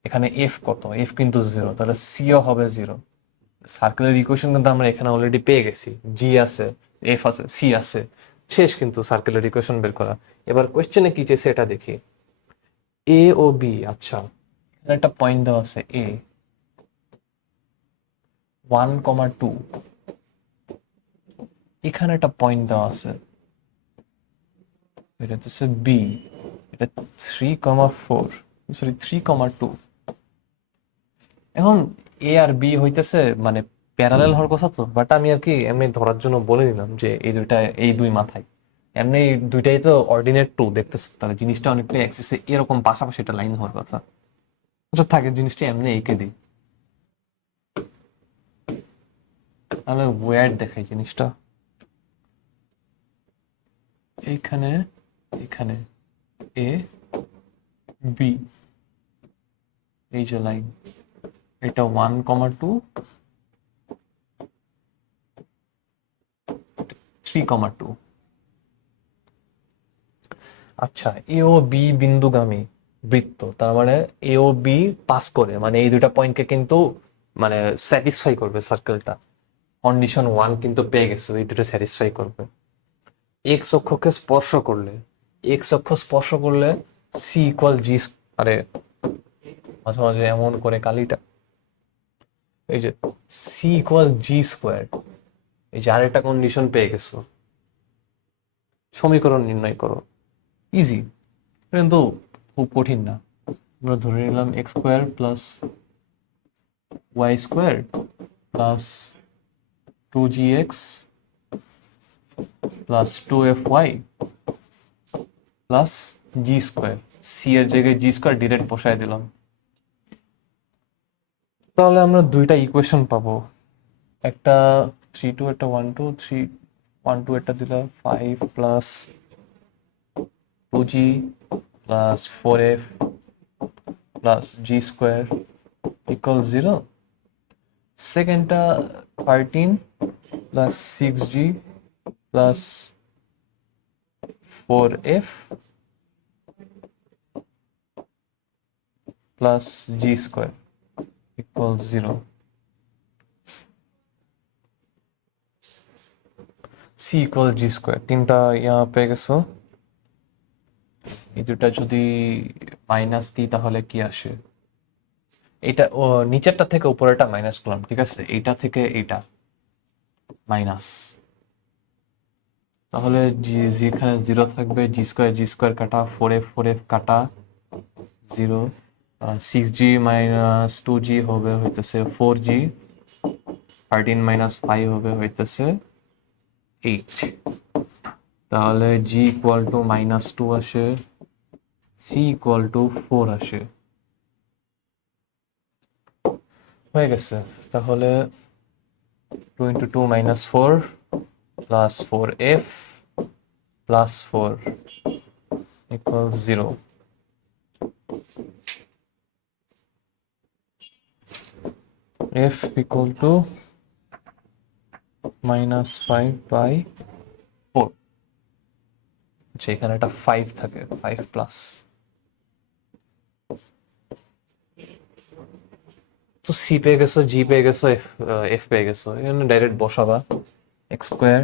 এখানে এফ কত? এফ কিন্তু 0, তাহলে সিও হবে 0। সার্কেলের ইকুয়েশন কিন্তু আমরা এখানে অলরেডি পেয়ে গেছি, জি আছে, এফ আছে, সি আছে, শেষ কিন্তু সার্কেলের ইকুয়েশন বের করা। এবার কোয়েশ্চেনে কি চেয়েছে এটা দেখি। এ ও বি, আচ্ছা এখানে একটা পয়েন্ট দেওয়া আছে এ 1,2, এখানে একটা পয়েন্ট দেওয়া আছে, এটা হচ্ছে বি, এটা 3,4, সরি 3,2। এখন এ আর বি হইতেছে মানে প্যারালাল হওয়ার কথা তো, বাট আমি আর কি এমনি ধরার জন্য বলে দিলাম যে এই দুইটা, এই দুই মাথায় এমনি দুইটাই তো অর্ডিনেট টু দেখতেছো, তাহলে জিনিসটা অনেকটা অ্যাক্সিসে এরকম পাশাপাশি একটা লাইন হওয়ার কথা। আচ্ছা থাকে, জিনিসটা এমনি এঁকে দিই, তাহলে ওয়ার্ড দেখাই জিনিসটা। এইখানে, এখানে এ বি, এই যে লাইন, এটা 1,2, 3,2। আচ্ছা এ ও বি বিন্দুগামী বৃত্ত, তার মানে এ ও বি পাস করে, মানে এই দুটা পয়েন্টকে কিন্তু মানে স্যাটিসফাই করবে সার্কেলটা। কন্ডিশন 1 কিন্তু পেয়ে গেছে, এই দুটো স্যাটিসফাই করবে। এক্স অক্ষকে স্পর্শ করলে, এক্স অক্ষ স্পর্শ করলে সি ইকুয়াল জি, আরে মাঝে মাঝে এমন করে কালিটা, এই যে সি ইকুয়াল জি স্কোয়ার, এই যে আরেকটা কন্ডিশন পেয়ে গেছো। সমীকরণ নির্ণয় করো, ইজি, কিন্তু খুব কঠিন না। আমরা ধরে নিলাম x square plus Y square plus 2gx plus 2fy plus g square, c এর জায়গায় জি স্কোয়ার ডিরেক্ট বসায় দিলাম। তাহলে আমরা দুইটা ইকুয়েশন পাবো, একটা 3,2, একটা 1,2, 3,1,2 এটা দিলে 5 plus 2g plus 4f plus g square equal 0। সেকেন্ডটা 13 plus 6g plus 4f plus g square equal 0। C equal g square, তিনটা ইয়া পেয়ে গেছো। এই দুটা যদি মাইনাস দিই তাহলে কি আসে? এটা ও নিচেরটা থেকে উপরেরটা মাইনাস করলাম, ঠিক আছে, এইটা থেকে এইটা মাইনাস, তাহলে যেখানে 0 থাকবে জি স্কোয়ার কাটা, 4f কাটা 0, 6g মাইনাস 2g হবে হইতেছে 4g, 13 মাইনাস 5 হবে হইতেছে 8। তাহলে জি ইকুয়াল টু -2 আসে, সি ইকুয়াল টু 4 আসে, হয়ে গেছে। তাহলে 2 into 2 minus 4 plus 4f plus 4 equals 0. f equal to -5/4। আচ্ছা, এখানে একটা 5 থাকে, 5 প্লাস। তো সি পেয়ে গেছো, জি পেয়ে গেছো, এফ পেয়ে গেছো, এখানে ডাইরেক্ট বসাবা X square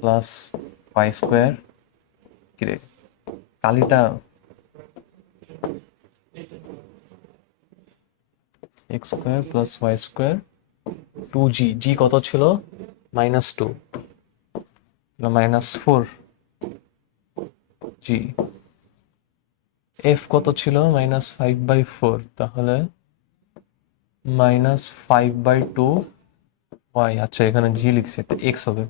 plus Y square. কিরে কালিটা, X square plus Y square 2g, G কত ছিল? -2, -4g। এফ কত ছিল? -5/4, তাহলে -5/2 ওয়াই। আচ্ছা, এখানে জি লিখছে, এটা এক্স হবে।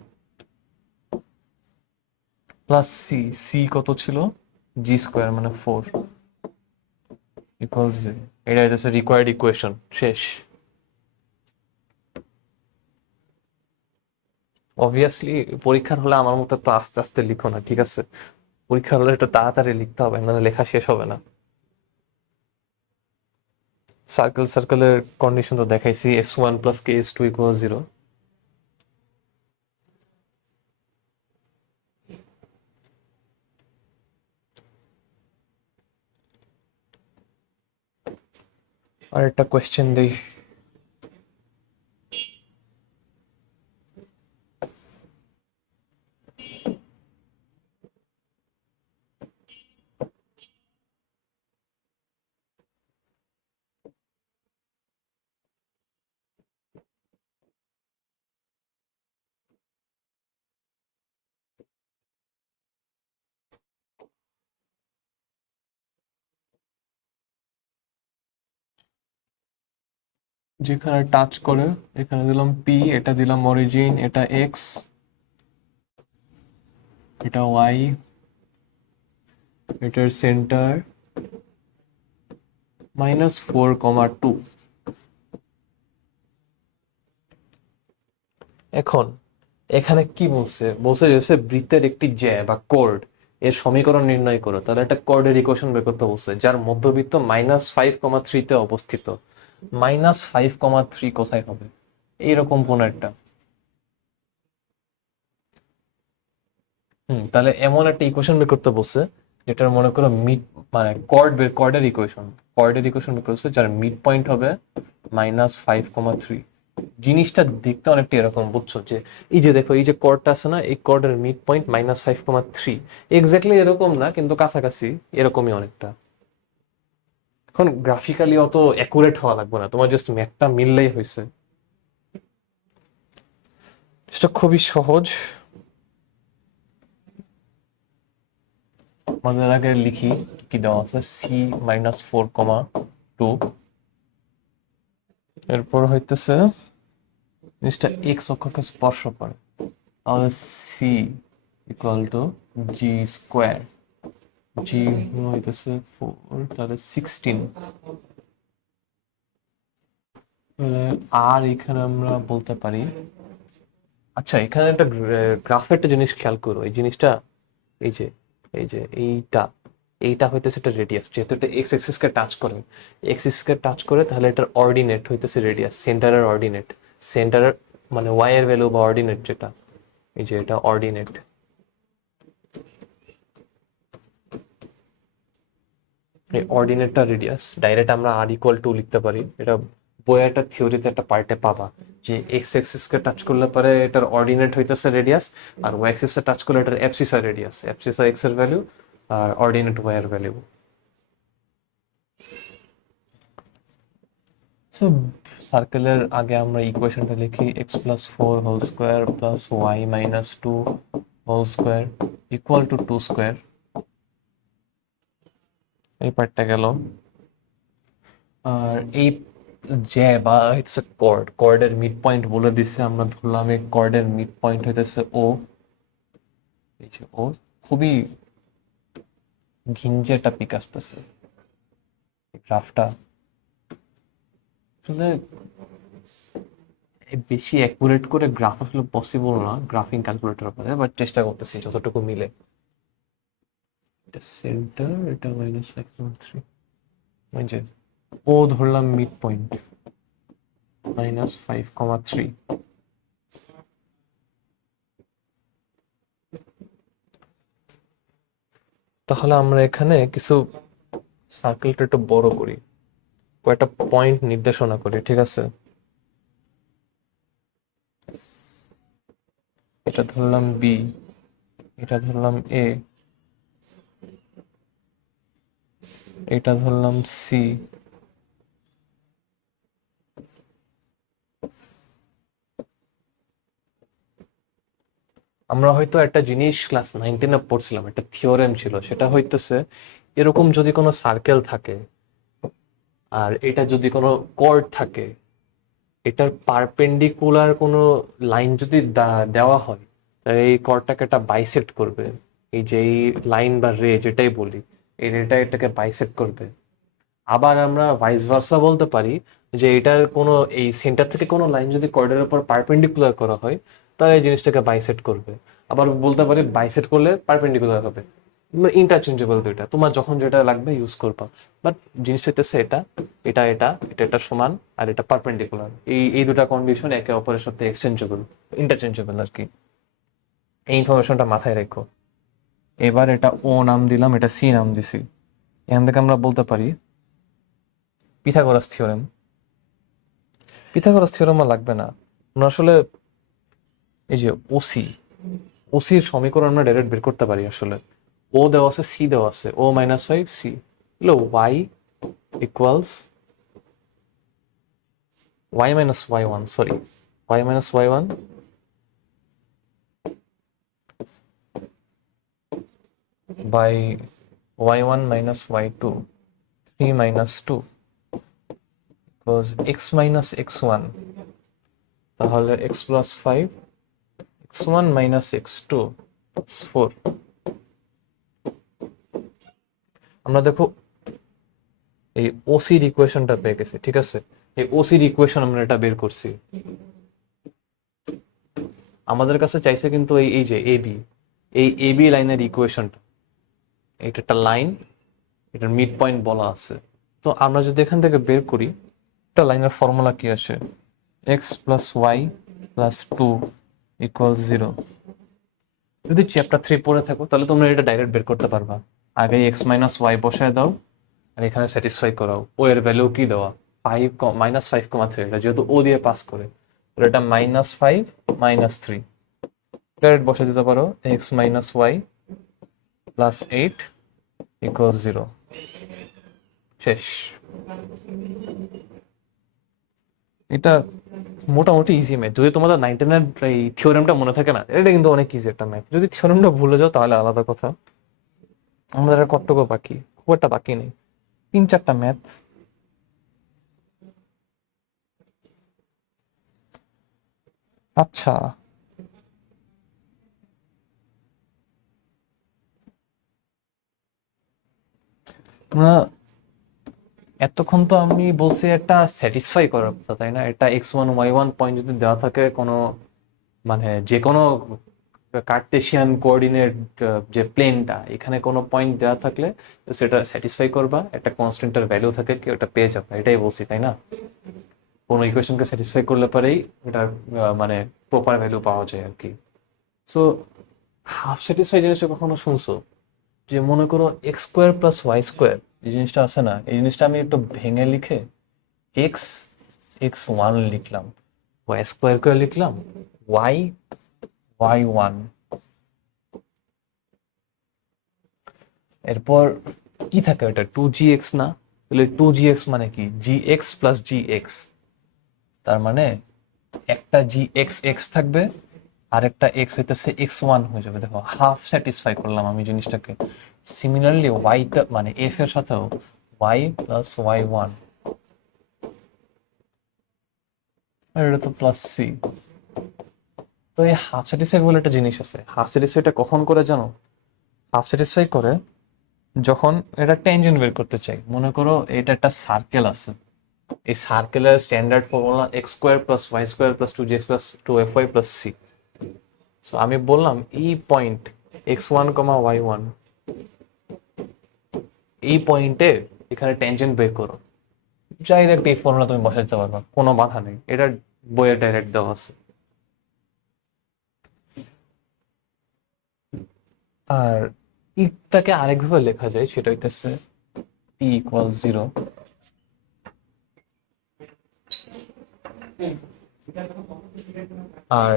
প্লাস সি, সি কত ছিল? জি স্কোয়ার মানে 4 ইকুয়ালস 0। এটা হচ্ছে রিকোয়ার্ড ইকুয়েশন, শেষ। অবভিয়াসলি পরীক্ষার হলে আমার মতো তো আস্তে আস্তে লিখো না, ঠিক আছে? পরীক্ষার হলে একটু তাড়াতাড়ি লিখতে হবে, নাহলে লেখা শেষ হবে না। সার্কেলের কন্ডিশন তো দেখাইছি, s1 প্লাস ks2 ইকুয়াল 0। আর একটা কোয়েশ্চেন দেই। যেখানে টাচ করে, এখানে দিলাম পি, এটা দিলাম অরিজিন, এটা এক্স, এটা ওয়াই, এটার সেন্টার -4,2। এখন এখানে কি বলছে? বলছে যে বৃত্তের একটি জ্যা বা কোর্ড এর সমীকরণ নির্ণয় করো। তাহলে একটা কোর্ডের ইকুয়েশন বের করতে বলছে, যার মধ্যবিত্ত -5,3 তে অবস্থিত। -5,3 কোথায় হবে? এইরকম কোন একটা। তাহলে এমন একটা ইকুয়েশন বের করতে বলছে যেটার মনে করো মিড, মানে কর্ডের ইকুয়েশন, বের করছে যার মিড পয়েন্ট হবে -5,3। জিনিসটা দেখতে অনেকটা এরকম, বুঝছো? যে এই যে দেখো, এই যে কর্ডটা আছে না, এই কর্ডের মিড পয়েন্ট -5,3। এক্স্যাক্টলি এরকম না, কিন্তু কাছাকাছি এরকমই অনেকটা। এখন গ্রাফিক্যালি অত অ্যাকুরেট হওয়া লাগবে না, তোমার জাস্ট ম্যাথটা মিললেই হয়েছে। এটা খুবই সহজ। আমাদের আগে লিখি কি দেওয়া আছে, c-4,2। এরপর হইতেছে জিনিসটা এক্স অক্ষকে স্পর্শ করে, তাহলে c equal to g square. G হইতেছে 4, তাহলে 16। তাহলে আর এখানে আমরা বলতে পারি, আচ্ছা এখানে একটা গ্রাফের একটা জিনিস খেয়াল করো, এই জিনিসটা, এই যে এইটা, এইটা হইতেছে একটা রেডিয়াস, যেহেতু এটা এক্স এক্সিস কে টাচ করে, তাহলে এটার অর্ডিনেট হইতেছে রেডিয়াস, সেন্টারের অর্ডিনেট। সেন্টারের মানে ওয়াই এর ভ্যালু বা অর্ডিনেট যেটা, এই যে এটা অর্ডিনেট। এই অর্ডিনেটটা রেডিয়াস, ডাইরেক্ট আমরা আর ইকুয়াল টু লিখতে পারি। এটা বইয়ের একটা থিওরিতে একটা পার্টে পাবা, যে এক্স এক্সিস কে টাচ করলে পরে এটার অর্ডিনেট হইতেছে রেডিয়াস, আর ওয়াই এক্সিস এ টাচ করলে এটার অ্যাবসিসা রেডিয়াস, অ্যাবসিসা এক্স এর ভ্যালু আর অর্ডিনেট ওয়াই এর ভ্যালু। সো সার্কেলের আগে আমরা ইকুয়েশনটা লিখি, X plus 4 whole square plus Y -2 whole square equal to 2 square. এই পার্টটা গেল। আর এই যে বা হচ্ছে কর্ডের মিড পয়েন্ট বলে দিচ্ছে, আমরা ধরলাম এই কর্ডের মিড পয়েন্ট হইতেছে ও। এই যে ও, খুবই ঘিঞ্জে একটা পিক আসতেছে গ্রাফটা। আসলে বেশি অ্যাকুরেট করে গ্রাফ আসলে পসিবল না গ্রাফিং ক্যালকুলেটর উপরে, বাট চেষ্টা করতেছি যতটুকু মিলে। এটা সেন্টার, এটা -5,3। ওই যে ও ধরলাম মিড পয়েন্ট, -5,3। তাহলে আমরা এখানে কিছু সার্কেলটা একটু বড় করি, কয়েকটা পয়েন্ট নির্দেশনা করি, ঠিক আছে? এটা ধরলাম বি, এটা ধরলাম এ, এটা ধরলাম সি। আমরা হয়তো একটা জিনিস ক্লাস 19-এ পড়ছিলাম, একটা থিওরেম ছিল, সেটা হইতেছে এরকম যদি কোনো সার্কেল থাকে আর এটা যদি কোনো কর্ড থাকে, এটার পারপেন্ডিকুলার কোনো লাইন যদি দেওয়া হয়, তাহলে এই কর্ডটাকে একটা বাইসেক্ট করবে। এই যে এই লাইন বা রে যেটাই বলি, এই রেটা এটাকে বাইসেক্ট করবে। আবার আমরা ভাইস ভার্সা বলতে পারি যে এটার কোনো এই সেন্টার থেকে কোনো লাইন যদি কর্ডের উপর পারপেন্ডিকুলার করা হয়, তাহলে এই জিনিসটাকে বাইসেক্ট করবে। আবার বলতে পারি বাইসেক্ট করলে পারপেন্ডিকুলার হবে। ইন্টারচেঞ্জেবল দুইটা, তোমার যখন যেটা লাগবে ইউজ করবা। বাট জিনিসটা হইতেছে এটা এটা এটা এটা এটা সমান আর এটা পারপেন্ডিকুলার, এই দুটা কন্ডিশন একে অপরের সাথে এক্সচেঞ্জেবল, ইন্টারচেঞ্জেবল আর কি। এই ইনফরমেশনটা মাথায় রেখো। এবার এটা ও নাম দিলাম, এটা সি নাম দিছি। এখান থেকে আমরা বলতে পারি পিথাগোরাস থিওরেম। পিথাগোরাস থিওরেম আর লাগবে না, আমরা আসলে এই যে ওসির সমীকরণ আমরা ডাইরেক্ট বের করতে পারি। আসলে ও দেওয়া আছে, সি দেওয়া আছে, ও -5 সি হলো Y equals y-y1, sorry y-y1 by y1 minus y2 3 minus 2 equals x minus x1, তাহলে x plus 5 x1 minus x2 is 4। আমরা দেখো এই ওসির ইকুয়েশনটা পেয়ে গেছি, ঠিক আছে? এই ওসির ইকুয়েশন আমরা এটা বের করছি। আমাদের কাছে চাইছে কিন্তু এই যে এবি, এই এবি লাইনের ইকুয়েশনটা, এটা একটা লাইন, এটার মিড পয়েন্ট বলা আছে। তো আমরা যদি এখান থেকে বের করি, একটা লাইনের ফর্মুলা কি আসে, X plus Y plus 2 equal 0। যদি চ্যাপ্টার 3 পড়ে থাকো তাহলে তোমরা এটা ডাইরেক্ট বের করতে পারবা। আগে এক্স মাইনাস ওয়াই বসায় দাও আর এখানে স্যাটিসফাই করাও। ও এর ভ্যালু কি দেওয়া, -5,3, এটা যেহেতু ও দিয়ে পাস করে, এটা -5 -3 ডাইরেক্ট বসে দিতে পারো। X minus Y plus 8 equal 0, শেষ। এটা মোটামুটি ইজি ম্যাথ। যদি তোমাদের 19-এর এই থিওরেমটা মনে থাকে না, এটা কিন্তু অনেক ইজি একটা ম্যাথ। যদি থিওরেমটা ভুলে যাও তাহলে আলাদা কথা। আমাদের আর কতটুকু বাকি, খুব একটা বাকি নেই, 3-4টা ম্যাথ। আচ্ছা, আমরা এতক্ষণ তো আমি বলছি একটা স্যাটিসফাই করার কথা, তাই না? এটা x1 y1 পয়েন্ট যদি দেওয়া থাকে কোনো, মানে যে কোনো কার্টেশিয়ান কোঅর্ডিনেট যে প্লেনটা, এখানে কোনো পয়েন্ট দেওয়া থাকলে সেটা স্যাটিসফাই করবা, একটা কনস্ট্যান্টের ভ্যালু থাকে কি ওটা পেয়ে যাবে, এটাই বলছি, তাই না? কোনো ইকুয়েশনকে স্যাটিসফাই করলে পরেই এটার মানে প্রপার ভ্যালু পাওয়া যায় আর কি। সো হাফ স্যাটিসফাই জিনিসটা কখনো শুনছো? যে মনে করো X square plus Y square, এই জিনিসটা আছে না, এই জিনিসটা আমি একটু ভেঙে লিখে এক্স x1 লিখলাম, ওয়াই স্কোয়ার করে লিখলাম, ওয়াই y1, এরপর কি থাকে ওটা 2gx না? তাহলে 2gx মানে কি, gx প্লাস gx, তার মানে একটা gx থাকবে আর একটা x হইতেছে x1 হয়ে যাবে। দেখো হাফ স্যাটিসফাই করলাম আমি জিনিসটাকে। সিমিলারলি y মানে f এর সাথেও y প্লাস y1, আর এটা তো প্লাস সি। তো এই হাফ স্যাটিসফাই বলে একটা জিনিস আছে। হাফ স্যাটিসফাইটা কখন করে জানো? হাফ স্যাটিসফাই করে যখন এটা ট্যানজেন্ট বের করতে চাই। মনে করো এটা একটা সার্কেল আছে, এই সার্কেলের standard formula X square plus Y square plus 2gx plus 2fy plus C. So আমি বললাম এই পয়েন্ট x1, y1, এই পয়েন্টে এখানে ট্যানজেন্ট বের করো। ডাইরেক্ট এই ফর্মুলা তুমি বসাইতে পারবা, কোনো বাধা নেই, এটা বইয়ে ডাইরেক্ট দেওয়া আছে। আর ইটাকে আরেকভাবে লেখা যায়, সেটা হইতেছে পি ইকুয়াল 0, আর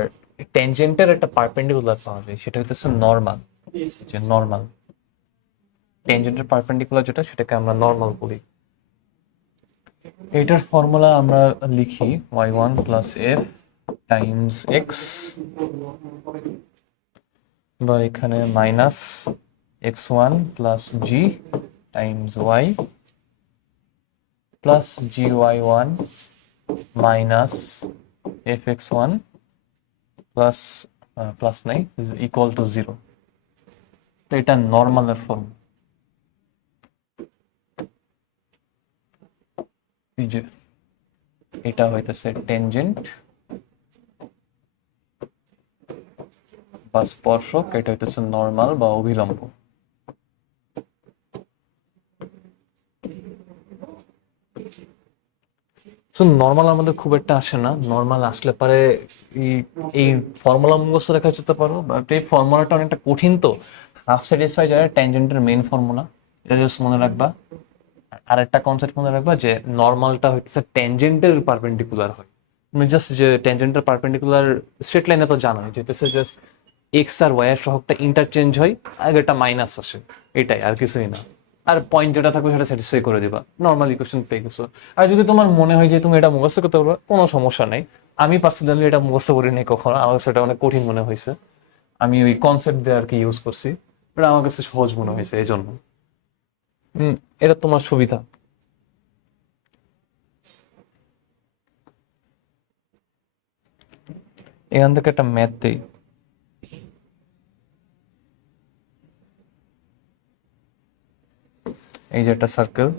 ট্যানজেন্টের একটা পারপেন্ডিকুলার পাওয়া যায়, সেটা হইতেছে নর্মাল। যে নর্মাল ট্যানজেন্টের পারপেন্ডিকুলার যেটা, সেটাকে আমরা নর্মাল বলি। এটার ফর্মুলা আমরা লিখি y1 plus f Times x, বা এখানে minus x1 plus g Times y plus gy1 minus fx1 plus plus নাই ইকুয়াল টু 0। তো এটা নর্মালের ফর্ম। যে এটা হইতেছে টেনজেন্ট বা স্পর্শক, এটা হইতেছে নর্মাল বা অভিলম্ব। সো নর্মাল আমাদের খুব একটা আসে না, নর্মাল আসলে পারে এই ফর্মুলা মুখস্থ রাখা যেতে পারো, বাট এই ফর্মুলাটা অনেকটা কঠিন, তো হাফ স্যাটিসফাই যায় ট্যানজেন্টের মেইন ফর্মুলা, এটা জাস্ট মনে রাখবা। আর একটা কনসেপ্ট মনে রাখবা যে নর্মালটা হচ্ছে ট্যানজেন্টের পারপেন্ডিকুলার হয়। তুমি জাস্ট যে ট্যানজেন্টের পারপেন্ডিকুলার স্ট্রেট লাইনে তো জানোই, যেতেছে জাস্ট এক্স আর ওয়াই এর সহগটা ইন্টারচেঞ্জ হয়, আর একটা মাইনাস আসে, এটাই, আর কিছুই না। আর পয়েন্ট যেটা থাকবে সেটা স্যাটিসফাই করে দিবা, নর্মাল ইকুয়েশন পেয়ে গেছো। আর যদি তোমার মনে হয় যে তুমি এটা মুখস্থ করতে পারবে, কোনো সমস্যা নেই। আমি পার্সোনালি এটা মুখস্থ করি নাই কখনো, আমার কাছে এটা অনেক কঠিন মনে হয়েছে। আমি ওই কনসেপ্ট দিয়ে আর কি ইউজ করছি, এটা আমার কাছে সহজ মনে হয়েছে, এই জন্য এটা তোমার সুবিধা। এখান থেকে একটা ম্যাথ দেই। এই যে একটা সার্কেল,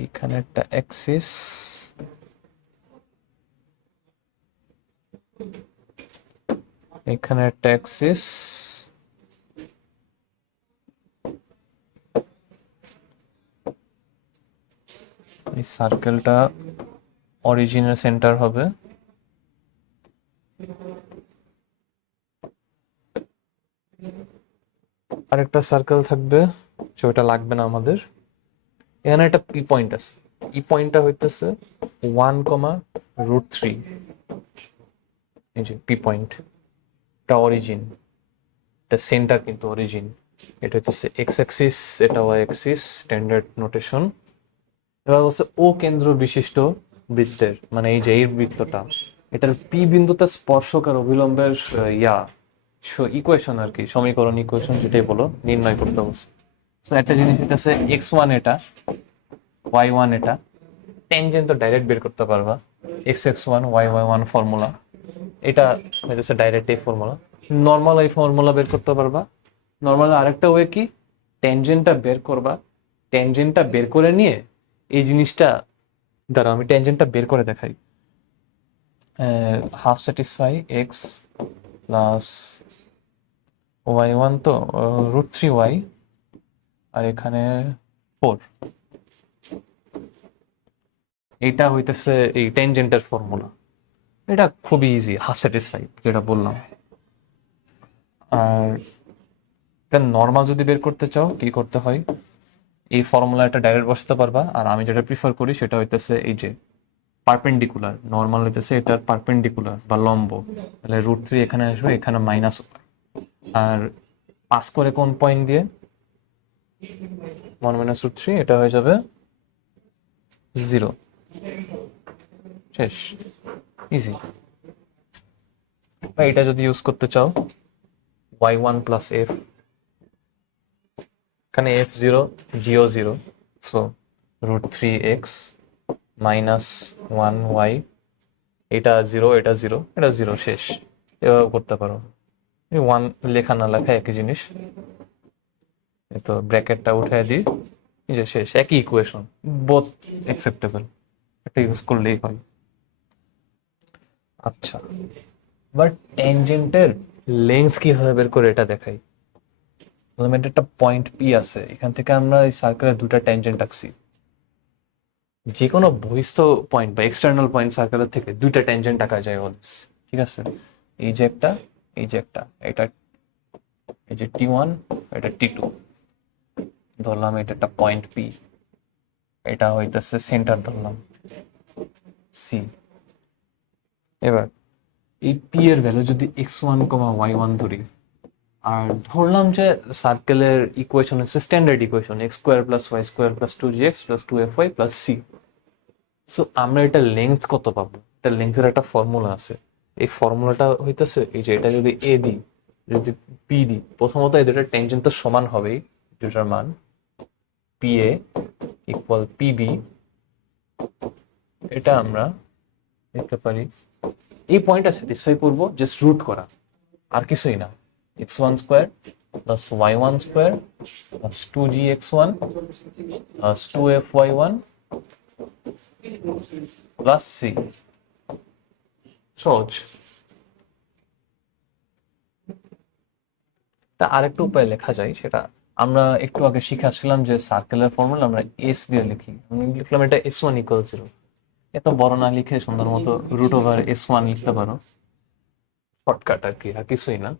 এইখানে একটা অ্যাক্সিস, এখানে একটা অ্যাক্সিস, এই সার্কেলটা অরিজিনের সেন্টার হবে, আরেকটা সার্কেল থাকবে, ওটা লাগবে না আমাদের। এখানে একটা পি পয়েন্ট আছে, ই পয়েন্টটা হইতেছে 1,√3, এই যে পি পয়েন্ট, এটা অরিজিন, এটা সেন্টার কিন্তু অরিজিন। এটা হইতেছে এক্স অ্যাক্সিস, এটা ওয়াই অ্যাক্সিস, স্ট্যান্ডার্ড নোটেশন। এবার হচ্ছে ও কেন্দ্র বিশিষ্ট বৃত্তের, মানে এই যে এই বৃত্তটা, এটার পি বিন্দুতে স্পর্শক আর অভিলম্বের ইকুয়েশন আর কি, সমীকরণ ইকুয়েশন যেটাই বলো, নির্ণয় করতে হবে। সো একটা জিনিস হইতেছে x1 এটা, y1 এটা, ট্যানজেন্ট তো ডাইরেক্ট বের করতে পারবা, x(x1 y(y1) ফর্মুলা, এটা হইতেছে ডাইরেক্ট এই ফর্মুলা। নর্মাল এই ফর্মুলা বের করতে পারবা। নর্মাল আরেকটা ওয়ে কি, ট্যানজেন্টটা বের করবা, ট্যানজেন্টটা বের করে নিয়ে এই জিনিসটা দ্বারা, আমি ট্যানজেন্টটা বের করে দেখাই। Half satisfy x plus y1, তো √3y, আর এখানে 4, এটা হইতেছে এই ট্যানজেন্টের ফর্মুলা। এটা খুবই ইজি, হাফ স্যাটিসফাই যেটা বললাম। আর নর্মাল যদি বের করতে চাও কি করতে হয়, এই ফর্মুলাটা ডাইরেক্ট বসাতে পারবা, আর আমি যেটা প্রিফার করি সেটা হইতেছে এই যে পারপেন্ডিকুলার, নর্মাল হইতেছে এটার পারপেন্ডিকুলার বা লম্ব, তাহলে √3 এখানে আসবে, এখানে মাইনাস, আর পাস করে কোন পয়েন্ট দিয়ে, 1 - √3, এটা হয়ে যাবে 0, শেষ, ইজি। বা এটা যদি ইউজ করতে চাও, y1 প্লাস f, এখানে f0 g0, so √3x minus 1y, এটা 0, এটা 0, এটা 0, শেষ। এভাবে করতে পারো, 1 লেখা না লেখা একই জিনিস, তো ব্র্যাকেটটা উঠে দিই, এই যে শেষ, একই ইকুয়েশন, বোথ অ্যাকসেপ্টেবল, একটা ইউজ করলেই হয়। আচ্ছা, বাট ট্যানজেন্টের লেন্থ কিভাবে বের করে এটা দেখাই। বললাম এটা একটা পয়েন্ট পি আছে, এখান থেকে আমরা এই সার্কেলের দুটা ট্যানজেন্ট আঁকছি। যে কোনো বহিস্থ পয়েন্ট বা এক্সটার্নাল পয়েন্ট সার্কেলের থেকে দুইটা ট্যানজেন্ট আঁকা যায় অলওয়েজ, ঠিক আছে? এই যে একটা, এই যে একটা, এটা এই যে T1, এটা T2, ধরলাম এটা একটা পয়েন্ট পি, এটা হইতেছে সেন্টার ধরলাম সি। এবার এই পি এর ভ্যালু যদি x1, y1 ধরি, আর ধরলাম যে সার্কেলের ইকুয়েশন হচ্ছে standard equation x² + y² + 2gx + 2fy + c। So আমরা এটা লেন্থ কত পাবো? এটা লেন্থের একটা ফর্মুলা আছে। এই ফর্মুলাটা হইতেছে এই যে এটা যদি এ দিই, যদি পি দিই, প্রথমত এই দুটার টেনজেন্ট তো সমান হবেই, দুটার মান পি এ ইকুয়াল পিবি। এটা আমরা দেখতে পারি এই পয়েন্টটা স্যাটিসফাই করবো জাস্ট রুট করা, আর কিছুই না। x1² + y1² + 2gx1 + 2fy1 + c। সহজ। তা আরেকটা উপায় লেখা যায়, সেটা আমরা একটু আগে শিখাচ্ছিলাম যে সার্কেলের ফর্মুলা আমরা এস দিয়ে লিখি। আমি লিখলাম এটা s1 = 0। এত বড় না লিখে সুন্দর মতো √s1 লিখতে পারো, শর্টকাট আর কি, আর কিছুই না।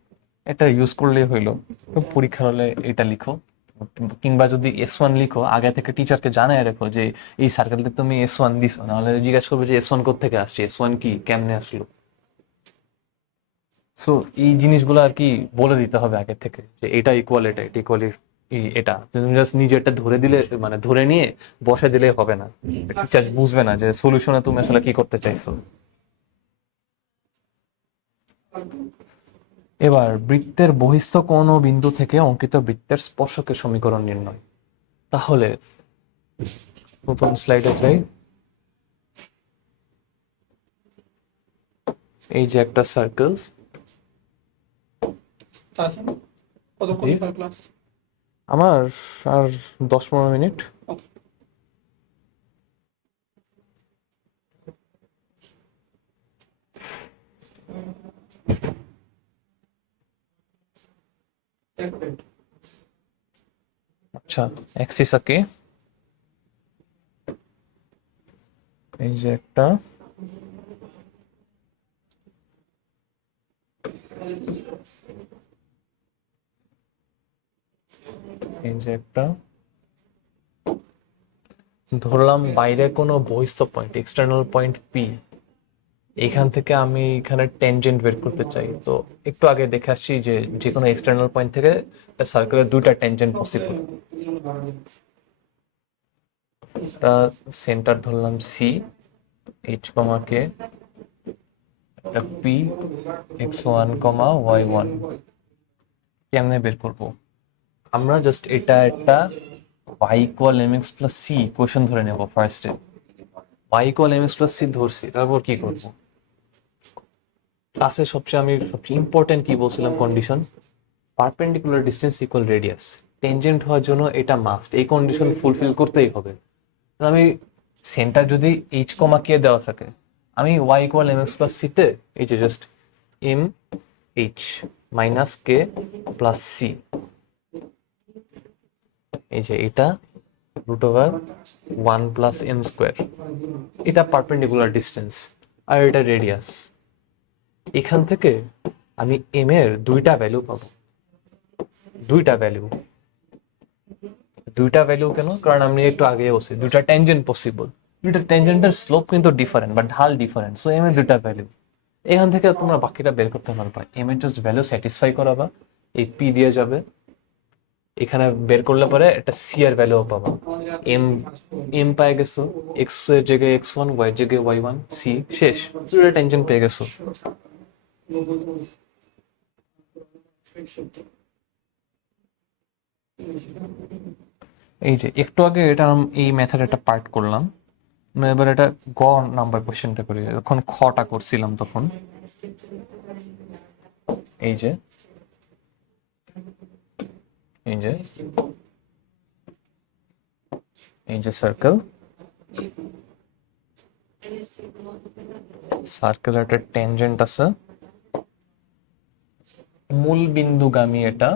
এটা ইউজ করলেই হইলো। পরীক্ষার হলে এটা লিখো, কিংবা যদি s1 লিখো আগে থেকে টিচারকে জানায় রেখো যে এই সার্কেলটা তুমি s1 দিছো, নাহলে জিজ্ঞাসা করবে যে s1 কোত্থেকে আসছে, s1 কি, কেমনে আসলো। সো এই জিনিসগুলো আর কি বলে দিতে হবে আগে থেকে যে এটা ইকুয়াল এটা, এটা ইকুয়াল এটা। তুমি জাস্ট নিজেরটা ধরে দিলে, মানে ধরে নিয়ে বসে দিলে হবে না, টিচার বুঝবে না যে সলিউশনে তুমি আসলে কি করতে চাইছো। এবার বৃত্তের বহিস্থ কোণ ও বিন্দু থেকে অঙ্কিত বৃত্তের স্পর্শকের সমীকরণ নির্ণয়। তাহলে নতুন স্লাইডে যাই। এই যে একটা সার্কেল, আমার আর 10-15 মিনিট। আচ্ছা, অ্যাক্সিস আঁকি। এই যে একটা, এই যে একটা, ধরলাম বাইরে কোনো বহিস্থ পয়েন্ট, এক্সটার্নাল পয়েন্ট পি, এখান থেকে আমি এখানে ট্যানজেন্ট বের করতে চাই। তো একটু আগে দেখে আসছি যে যে কোনো এক্সটার্নাল পয়েন্ট থেকে সার্কেলের দুইটা ট্যানজেন্ট পসিবল। এটা সেন্টার ধরলাম সি, এইচ কমা কে, এটা পি, x1, y1। কেমনে বের করব? আমরা জাস্ট এটা একটা y = mx + c ইকুয়েশন ধরে নেব ফার্স্টে। y = mx + c ধরছি, তারপর কি করব? ক্লাসে আমি সবচেয়ে ইম্পর্টেন্ট কি বলছিলাম condition? Perpendicular distance equal radius. Tangent হওয়ার জন্য এটা মাস্ট, এই কন্ডিশন ফুলফিল করতেই হবে। আমি সেন্টার যদি এইচ কমা কে দেওয়া থাকে, আমি y = mx + c তে এই যে just m h - k + c, এই যে এটা √1 + m², এটা পারপেন্ডিকুলার ডিসটেন্স আর এটা রেডিয়াস। এখান থেকে আমি m এর দুইটা ভ্যালু পাবো। দুইটা ভ্যালু, দুইটা ভ্যালু কেন? কারণ আমি একটু আগে বলছি দুইটা ট্যানজেন্ট পসিবল, দুইটা ট্যানজেন্টের স্লোপ কিন্তু ডিফারেন্ট বা ঢাল ডিফারেন্ট। সো এম এর দুইটা ভ্যালু, এখান থেকে তোমরা বাকিটা বের করতে পারবা। এম এর জাস্ট ভ্যালু স্যাটিসফাই করাবা, এই পি দিয়ে যাবে, এখানে বের করলে পরে একটা সি এর ভ্যালু পাবা। এম এম পেয়ে গেছো, এক্স এর জায়গায় x1, y এর জায়গায় y1, সি শেষ, দুইটা ট্যানজেন্ট পেয়ে গেছো। এই যে একটু আগে এটা এই মেথড একটা পার্ট করলাম, এবার এটা গ নাম্বার কোশ্চেনটা করি। যখন খটা করছিলাম তখন এই যে এই যে এই যে সার্কেল, সার্কেল একটা ট্যানজেন্ট আছে, মূল বিন্দুগামী এটা,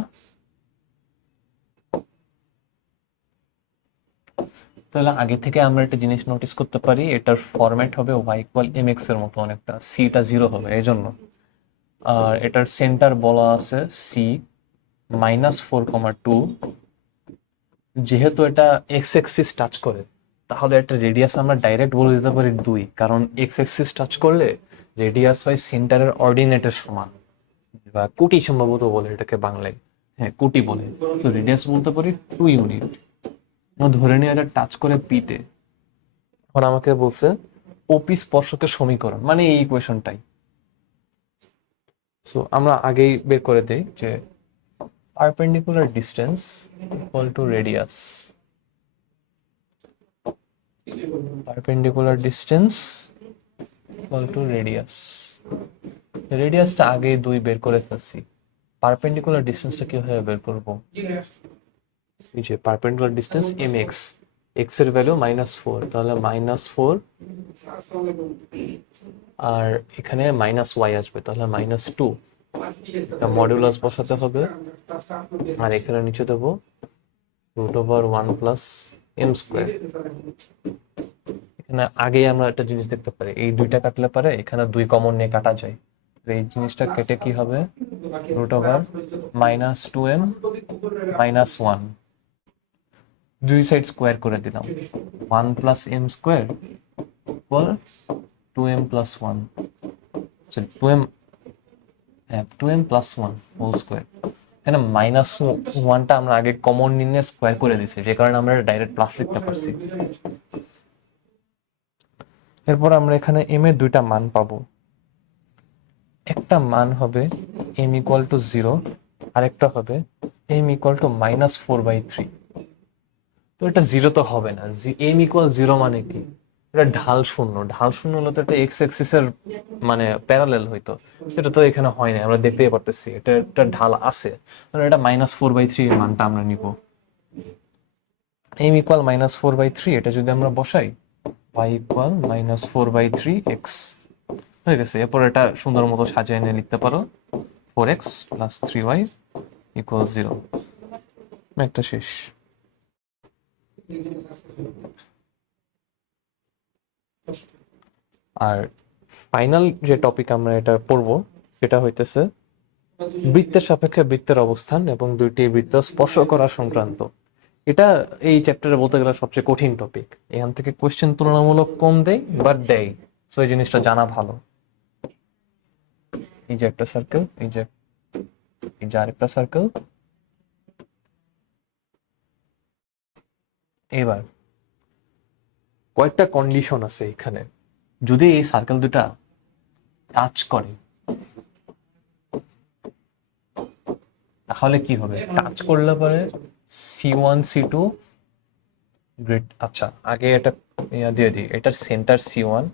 তাহলে আগে থেকে আমরা একটা জিনিস নোটিস করতে পারি, এটার ফরম্যাট হবে y=mx এর মতো, অনেকটা সিটা 0 হবে এই জন্য। আর এটার সেন্টার বলা আছে সি -4,2। যেহেতু এটা এক্স এক্সিস টাচ করে, তাহলে একটা রেডিয়াস আমরা ডাইরেক্ট বলে দিতে পারি 2, কারণ এক্স এক্সিস টাচ করলে রেডিয়াস হয় সেন্টারের অর্ডিনেটের সমান, বা কোটি সম্ভবত বলে এটাকে বাংলায়, হ্যাঁ কোটি বলে। তো রেডিয়াস বলতে পারি 2 ইউনিট। ধরে নিয়ে এটা টাচ করে পিতে, এখন আমাকে বলছে ওপি স্পর্শকের সমীকরণ, মানে এই ইকুয়েশনটাই। সো আমরা আগেই বের করে দেই যে perpendicular distance equal to radius, perpendicular distance equal to radius. রেডিয়াসটা আগেই 2 বের করে ফেলছি, পারপেন্ডিকুলার ডিস্টেন্সটা কিভাবে বের করব? এই যে পারপেন্ডিকুলার ডিস্টেন্স mx, x এর ভ্যালু -4, তাহলে -4, আর এখানে -y আসবে, তাহলে -2। মডুলাস বসাতে হবে, আর এখানে নিচে দেবো √1 + m²। এখানে আগেই আমরা একটা জিনিস দেখতে পারি, এই দুইটা কাটলে পারে এখানে 2 কমন নিয়ে কাটা যায়। এই জিনিসটা কেটে কি হবে, √-2m -1, দুই সাইড স্কোয়ার করে দিলাম, 1 + m² equal 2m + 1, sorry 2m, হ্যাঁ 2m + 1 হোল স্কোয়ার। এখানে -1টা আমরা আগে কমন নিয়ে স্কোয়ার করে দিছি, যে কারণে আমরা ডাইরেক্ট প্লাস লিখতে পারছি। এরপর আমরা এখানে m এর দুইটা মান পাবো, একটা মান হবে m = 0, আরেকটা হবে m = -4/3। তো এটা 0 তো হবে না, m = 0 মানে কি, এটা ঢাল শূন্য, ঢাল শূন্য হলে তো এটা এক্স এক্সিসের মানে প্যারালেল হইতো, এটা তো এখানে হয় না, আমরা দেখতেই পারতেছি এটা একটা ঢাল আছে, মানে এটা -4/3 এর মানটা আমরা নিব। m = -4/3, এটা যদি আমরা বসাই y = -4/3x হয়ে গেছে। এরপর এটা সুন্দর মতো সাজিয়ে নিয়ে লিখতে পারো 4x + 3y = 0। একটা শেষ। আর ফাইনাল যে টপিক আমরা এটা পড়বো সেটা হইতেছে বৃত্তের সাপেক্ষে বৃত্তের অবস্থান এবং দুইটি বৃত্ত স্পর্শ করা সংক্রান্ত। এটা এই চ্যাপ্টারে বলতে গেলে সবচেয়ে কঠিন টপিক, এখান থেকে কোয়েশ্চেন তুলনামূলক কম দেয় বাট দেয়, সো এই জিনিসটা জানা ভালো। এই যে একটা সার্কেল, এই যে আরেকটা সার্কেল। এবার কয়েকটা কন্ডিশন আছে এখানে, যদি এই সার্কেল দুটা টাচ করে তাহলে কি হবে, টাচ করলে পরে C1 C2 গ্রেড। আচ্ছা আগে এটা দিয়ে দিই, এটার সেন্টার C1,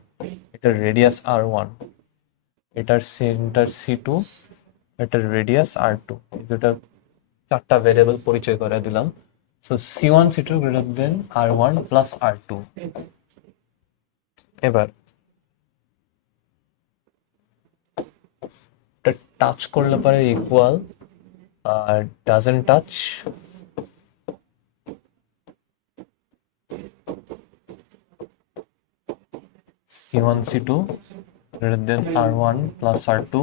এটার রেডিয়াস R1, এটার সেন্টার C2, এটার রেডিয়াস R2, দুটা চারটা ভেরিয়েবল পরিচয় করে দিলাম। So C1 C2 greater than R1 + R2। এবার এটা টাচ করলে পরে ইকুয়াল, আর doesn't touch C1 C2 greater than R1 + R2।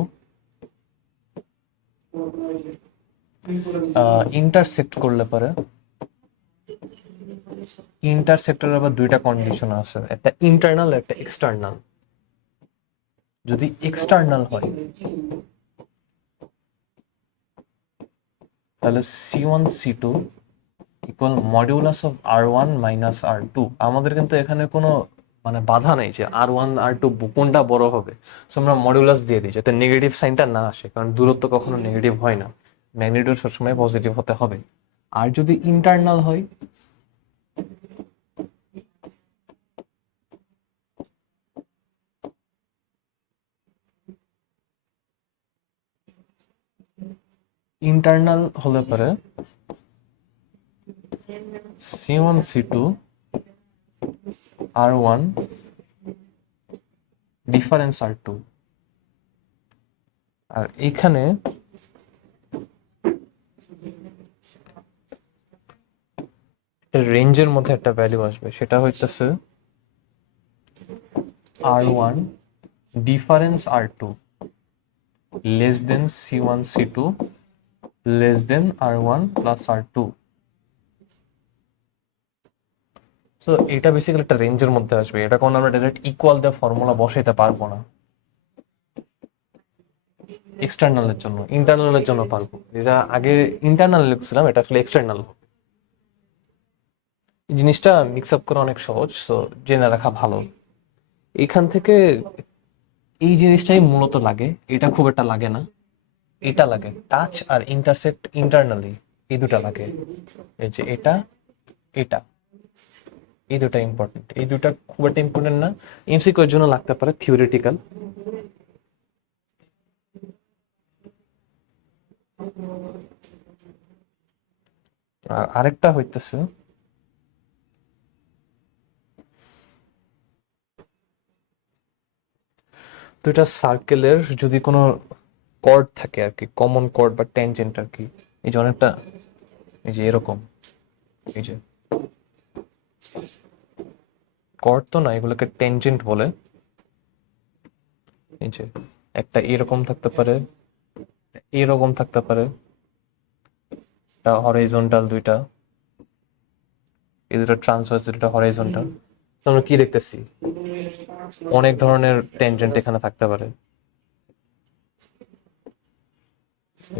Intersect করলে পরে, ইন্টারসেক্টরের আবার দুইটা কন্ডিশন আছে, একটা ইন্টারনাল একটা এক্সটার্নাল। যদি এক্সটার্নাল হয় তাহলে C1 C2 equal modulus of R1 - R2। আমাদের কিন্তু এখানে কোনো মানে বাধা নেই যে R1 R2 কোনটা বড় হবে, সো আমরা মডিউলাস দিয়ে দিই যাতে নেগেটিভ সাইনটা না আসে, কারণ দূরত্ব কখনো নেগেটিভ হয় না, ম্যাগনিটিউড সবসময় পজিটিভ হতে হবে। আর যদি ইন্টারনাল হয় ইন্টারনাল হলে পরে C1 C2 R1 difference R2। আর এখানে রেঞ্জের মধ্যে একটা ভ্যালু আসবে, সেটা হইতেছে R1 difference R2 less than C1 C2 less than R1 plus R2। So এটা বেসিক্যালি একটা রেঞ্জের মধ্যে আসবে, এটা কোনো আমরা ডাইরেক্ট ইকুয়াল দিয়ে ফর্মুলা বসাইতে পারবো না এক্সটার্নালের জন্য, ইন্টারনালের জন্য পারবো। এটা আগে ইন্টারনাল লিখছিলাম, এটা আসলে এক্সটার্নাল। এই জিনিসটা মিক্স আপ করা অনেক সহজ, সো জেনে রাখা ভালো। এইখান থেকে এই জিনিসটাই মূলত লাগে, এটা খুব একটা লাগে না। এটা লাগে টাচ আর ইন্টারসেক্ট ইন্টারনালি, এই দুটা লাগে। এই যে এটা এটা এই দুটা ইম্পর্টেন্ট, এই দুটা খুব একটা ইম্পর্টেন্ট না, এমসিকিউ এর জন্য লাগতে পারে থিওরিটিক্যাল। আর আরেকটা হইতেছে দুইটা সার্কেলের যদি কোনো কর্ড থাকে আর কি, কমন কর্ড বা ট্যানজেন্ট আর কি, এই যে অনেকটা এই যে এরকম, এই যে কর্ড তো না, এগুলোকে ট্যানজেন্ট বলে। এই যে একটা এরকম থাকতে পারে, এরকম থাকতে পারে, হরাইজন্টাল দুইটা, এই দুটো ট্রান্সভার্স, দুটো হরাইজন্টাল। আমরা কি দেখতেছি, অনেক ধরনের ট্যানজেন্ট এখানে থাকতে পারে।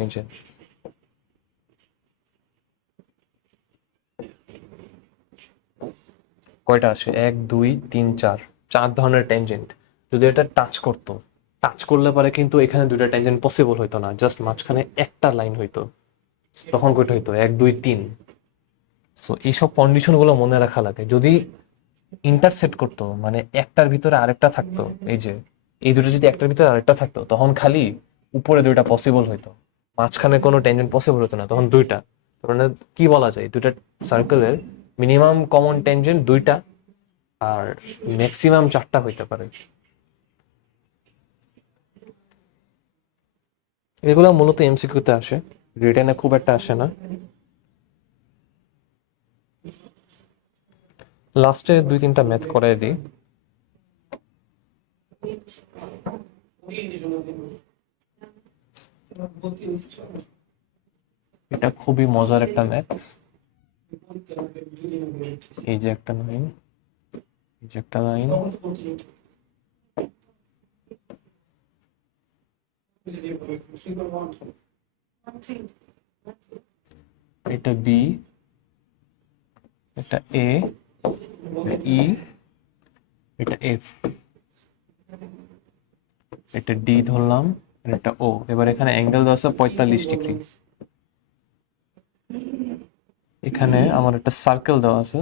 এই যে কয়টা আসে, 1 2 3 4, 4 ধরনের ট্যানজেন্ট। যদি এটা টাচ করতো, টাচ করলে পারে কিন্তু এখানে দুইটা ট্যানজেন্ট পসিবল হইতো না, জাস্ট মাঝখানে একটা লাইন হইতো। তখন কয়টা হইতো, 1 2 3। সো এইসব কন্ডিশন গুলো মনে রাখা লাগে। যদি ইন্টারসেক্ট করতো মানে একটার ভিতরে আরেকটা থাকতো, এই যে এই দুটো যদি একটার ভিতরে আরেকটা থাকতো, তখন খালি উপরে দুইটা পসিবল হইতো, মাঝখানে কোনো টেনজেন্ট পসিবল হতো না, তখন দুইটা। তার মানে কি বলা যায়, দুইটা সার্কেলের মিনিমাম কমন টেনজেন্ট দুইটা, আর ম্যাক্সিমাম 4টা হইতে পারে। এগুলো মূলত এমসিকিউতে আসে, রিটেনে খুব একটা আসে না। লাস্টে 2 3টা ম্যাথ করাই দিই। এটা খুবই মজার একটা ম্যাথস। এই যে একটা লাইন, এই যে একটা লাইন, এটা বি, এটা এ, ই, এটা এফ, এটা ডি ধরলাম, আর এটা ও। এবার এখানে অ্যাঙ্গেল দেওয়া আছে 45 ডিগ্রি। এখানে আমার একটা সার্কেল দেওয়া আছে,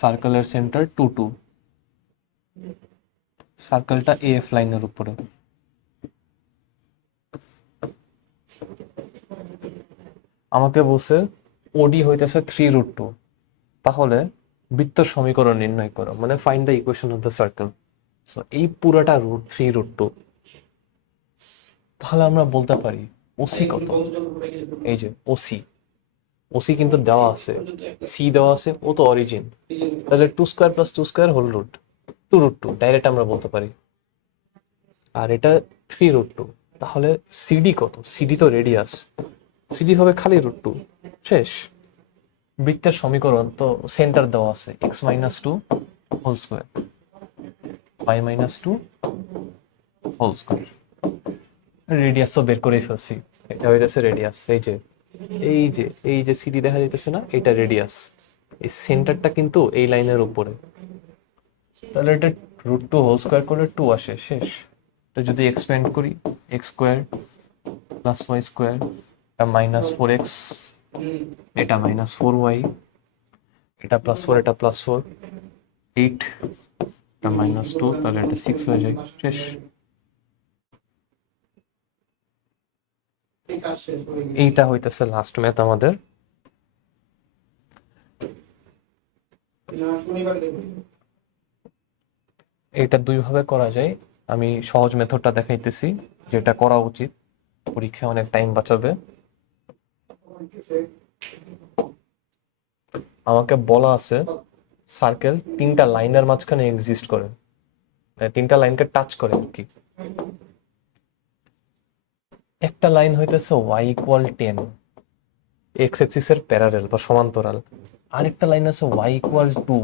সার্কেলের সেন্টার 2 2, সার্কেলটা এফ লাইনের উপরে। আমাকে বলছে ওডি হইতেছে 3√2, তাহলে বৃত্তের সমীকরণ নির্ণয় করো, মানে find the equation of the circle. So এই পুরোটা রুট 3√2। তাহলে আমরা বলতে পারি ওসি কত। এই যে ওসি, ওসি কিন্তু দেওয়া আছে, সি দেওয়া আছে, ও তো অরিজিন, তাহলে 2² + 2² হোল রুট 2√2 ডাইরেক্ট আমরা বলতে পারি। আর এটা 3√2, তাহলে সিডি কত, সিডি তো রেডিয়াস, সিডি হবে খালি √2, শেষ। বৃত্তের সমীকরণ তো সেন্টার দেওয়া আছে, x-2 whole square, y-2 whole square. Radius তো বের করেই ফেলছি, এটা হইতেছে রেডিয়াস। এই যে এই যে এই যে সিডি দেখা যাইতেছে না, এটা রেডিয়াস, এই সেন্টারটা কিন্তু এই লাইনের উপরে। তাহলে এটা √2 হোল স্কোয়ার করলে 2 আসে, শেষ। এটা যদি এক্সপ্যান্ড করি, x² + y², এটা -4x, এটা -4y, এটা +4, এটা +4, 8, এটা -2, তাহলে এটা 6 হয়ে যায়, শেষ। এইটা হইতেছে লাস্ট ম্যাথ আমাদের। এটা 2 ভাবে করা যায়, আমি সহজ মেথডটা দেখাইতেছি, যেটা করা উচিত, পরীক্ষায় অনেক টাইম বাঁচাবে। আমাকে বলা আছে সার্কেল 3টা লাইনের মাঝখানে এক্সিস্ট করে, মানে 3টা লাইনকে টাচ করে আর কি। একটা লাইন হইতেছে y ইকুয়াল 10, এক্স এক্সিসের প্যারারেল বা সমান্তরাল। আরেকটা লাইন আছে y ইকুয়াল 2।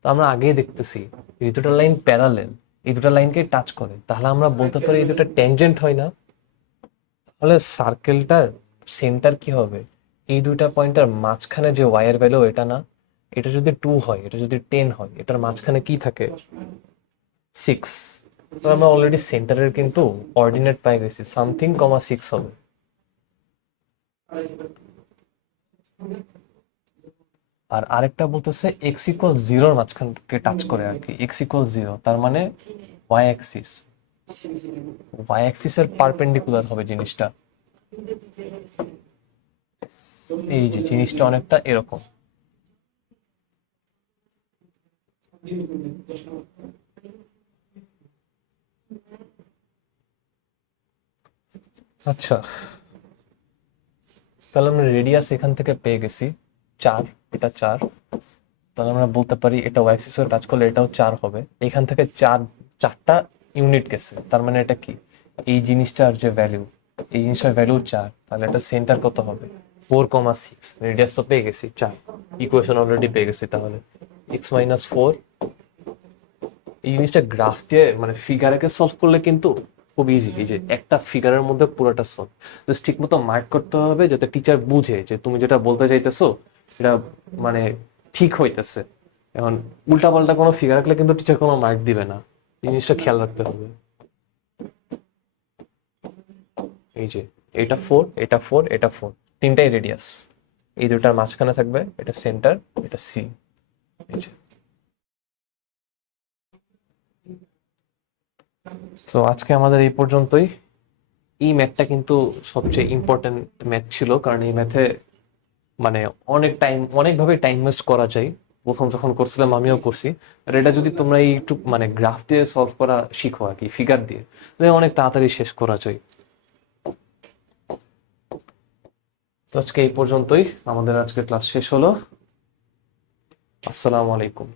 তো আমরা আগেই দেখতেছি এই দুটো লাইন প্যারালেল, এই দুটো লাইনকে টাচ করে, তাহলে আমরা বলতে পারি এই দুটো ট্যানজেন্ট হয় না? তাহলে সার্কেলটার সেন্টার কি হবে? এই দুইটা পয়েন্টের মাঝখানে যে y এর ভ্যালু এটা না, এটা যদি 2 হয়, এটা যদি 10 হয়, এটার মাঝখানে কি থাকে? 6। তো আমরা অলরেডি সেন্টারের কিন্তু অর্ডিনেট পাই গেছি, সামথিং কমা 6 হবে। আর আরেকটা বলতেছে এক্স ইকুয়াল 0 মাঝখানকে টাচ করে আর কি, এক্স ইকুয়াল 0, তার মানে ওয়াই অ্যাক্সিস, ওয়াই অ্যাক্সিসের পারপেন্ডিকুলার হবে জিনিসটা। এই যে জিনিসটা অনেকটা এরকম। আচ্ছা, তাহলে আমরা রেডিয়াস এখান থেকে পেয়ে গেছি 4, এটা 4। তাহলে আমরা বলতে পারি এটা ওয়াই অ্যাক্সিসে টাচ করলে এটাও 4 হবে। এখান থেকে 4টা ইউনিট গেছে, তার মানে এটা কি? এই জিনিসটার যে ভ্যালু, এই জিনিসটার ভ্যালু 4, তাহলে এটা সেন্টার কত হবে? 4,6। রেডিয়াস তো পেয়ে গেছি 4, ইকুয়েশন অলরেডি পেয়ে গেছি। তাহলে x-4, এই জিনিসটা গ্রাফ দিয়ে মানে ফিগারকে সলভ করলে কিন্তু খুব ইজি। এই যে একটা ফিগারের মধ্যে পুরোটা সলভ, জাস্ট ঠিক মতো মার্ক করতে হবে যাতে টিচার বুঝে যে তুমি যেটা বলতে চাইতেছো এটা মানে ঠিক হইতেছে। এখন উল্টাপাল্টা কোনো ফিগার রাখলে কিন্তু টিচার কোনো মার্ক দিবে না, এই জিনিসটা খেয়াল রাখতে হবে। এই যে এটা 4, এটা 4, এটা 4, তিনটাই রেডিয়াস, এই দুটার মাঝখানে থাকবে এটা সেন্টার, এটা সি। এই যে, তো আজকে আমাদের এই পর্যন্তই। এই ম্যাথটা কিন্তু সবচেয়ে ইম্পর্টেন্ট ম্যাথ ছিল, কারণ এই ম্যাথে মানে অনেকভাবে টাইম ওয়েস্ট করা যায়। প্রথম যখন করছিলাম আমিও করছি। আর এটা যদি তোমরা এই একটু মানে গ্রাফ দিয়ে সলভ করা শিখো আর কি, ফিগার দিয়ে, তাহলে অনেক তাড়াতাড়ি শেষ করা যায়। তো আজকে এই পর্যন্তই, আমাদের আজকে ক্লাস শেষ হলো। আসসালামু আলাইকুম।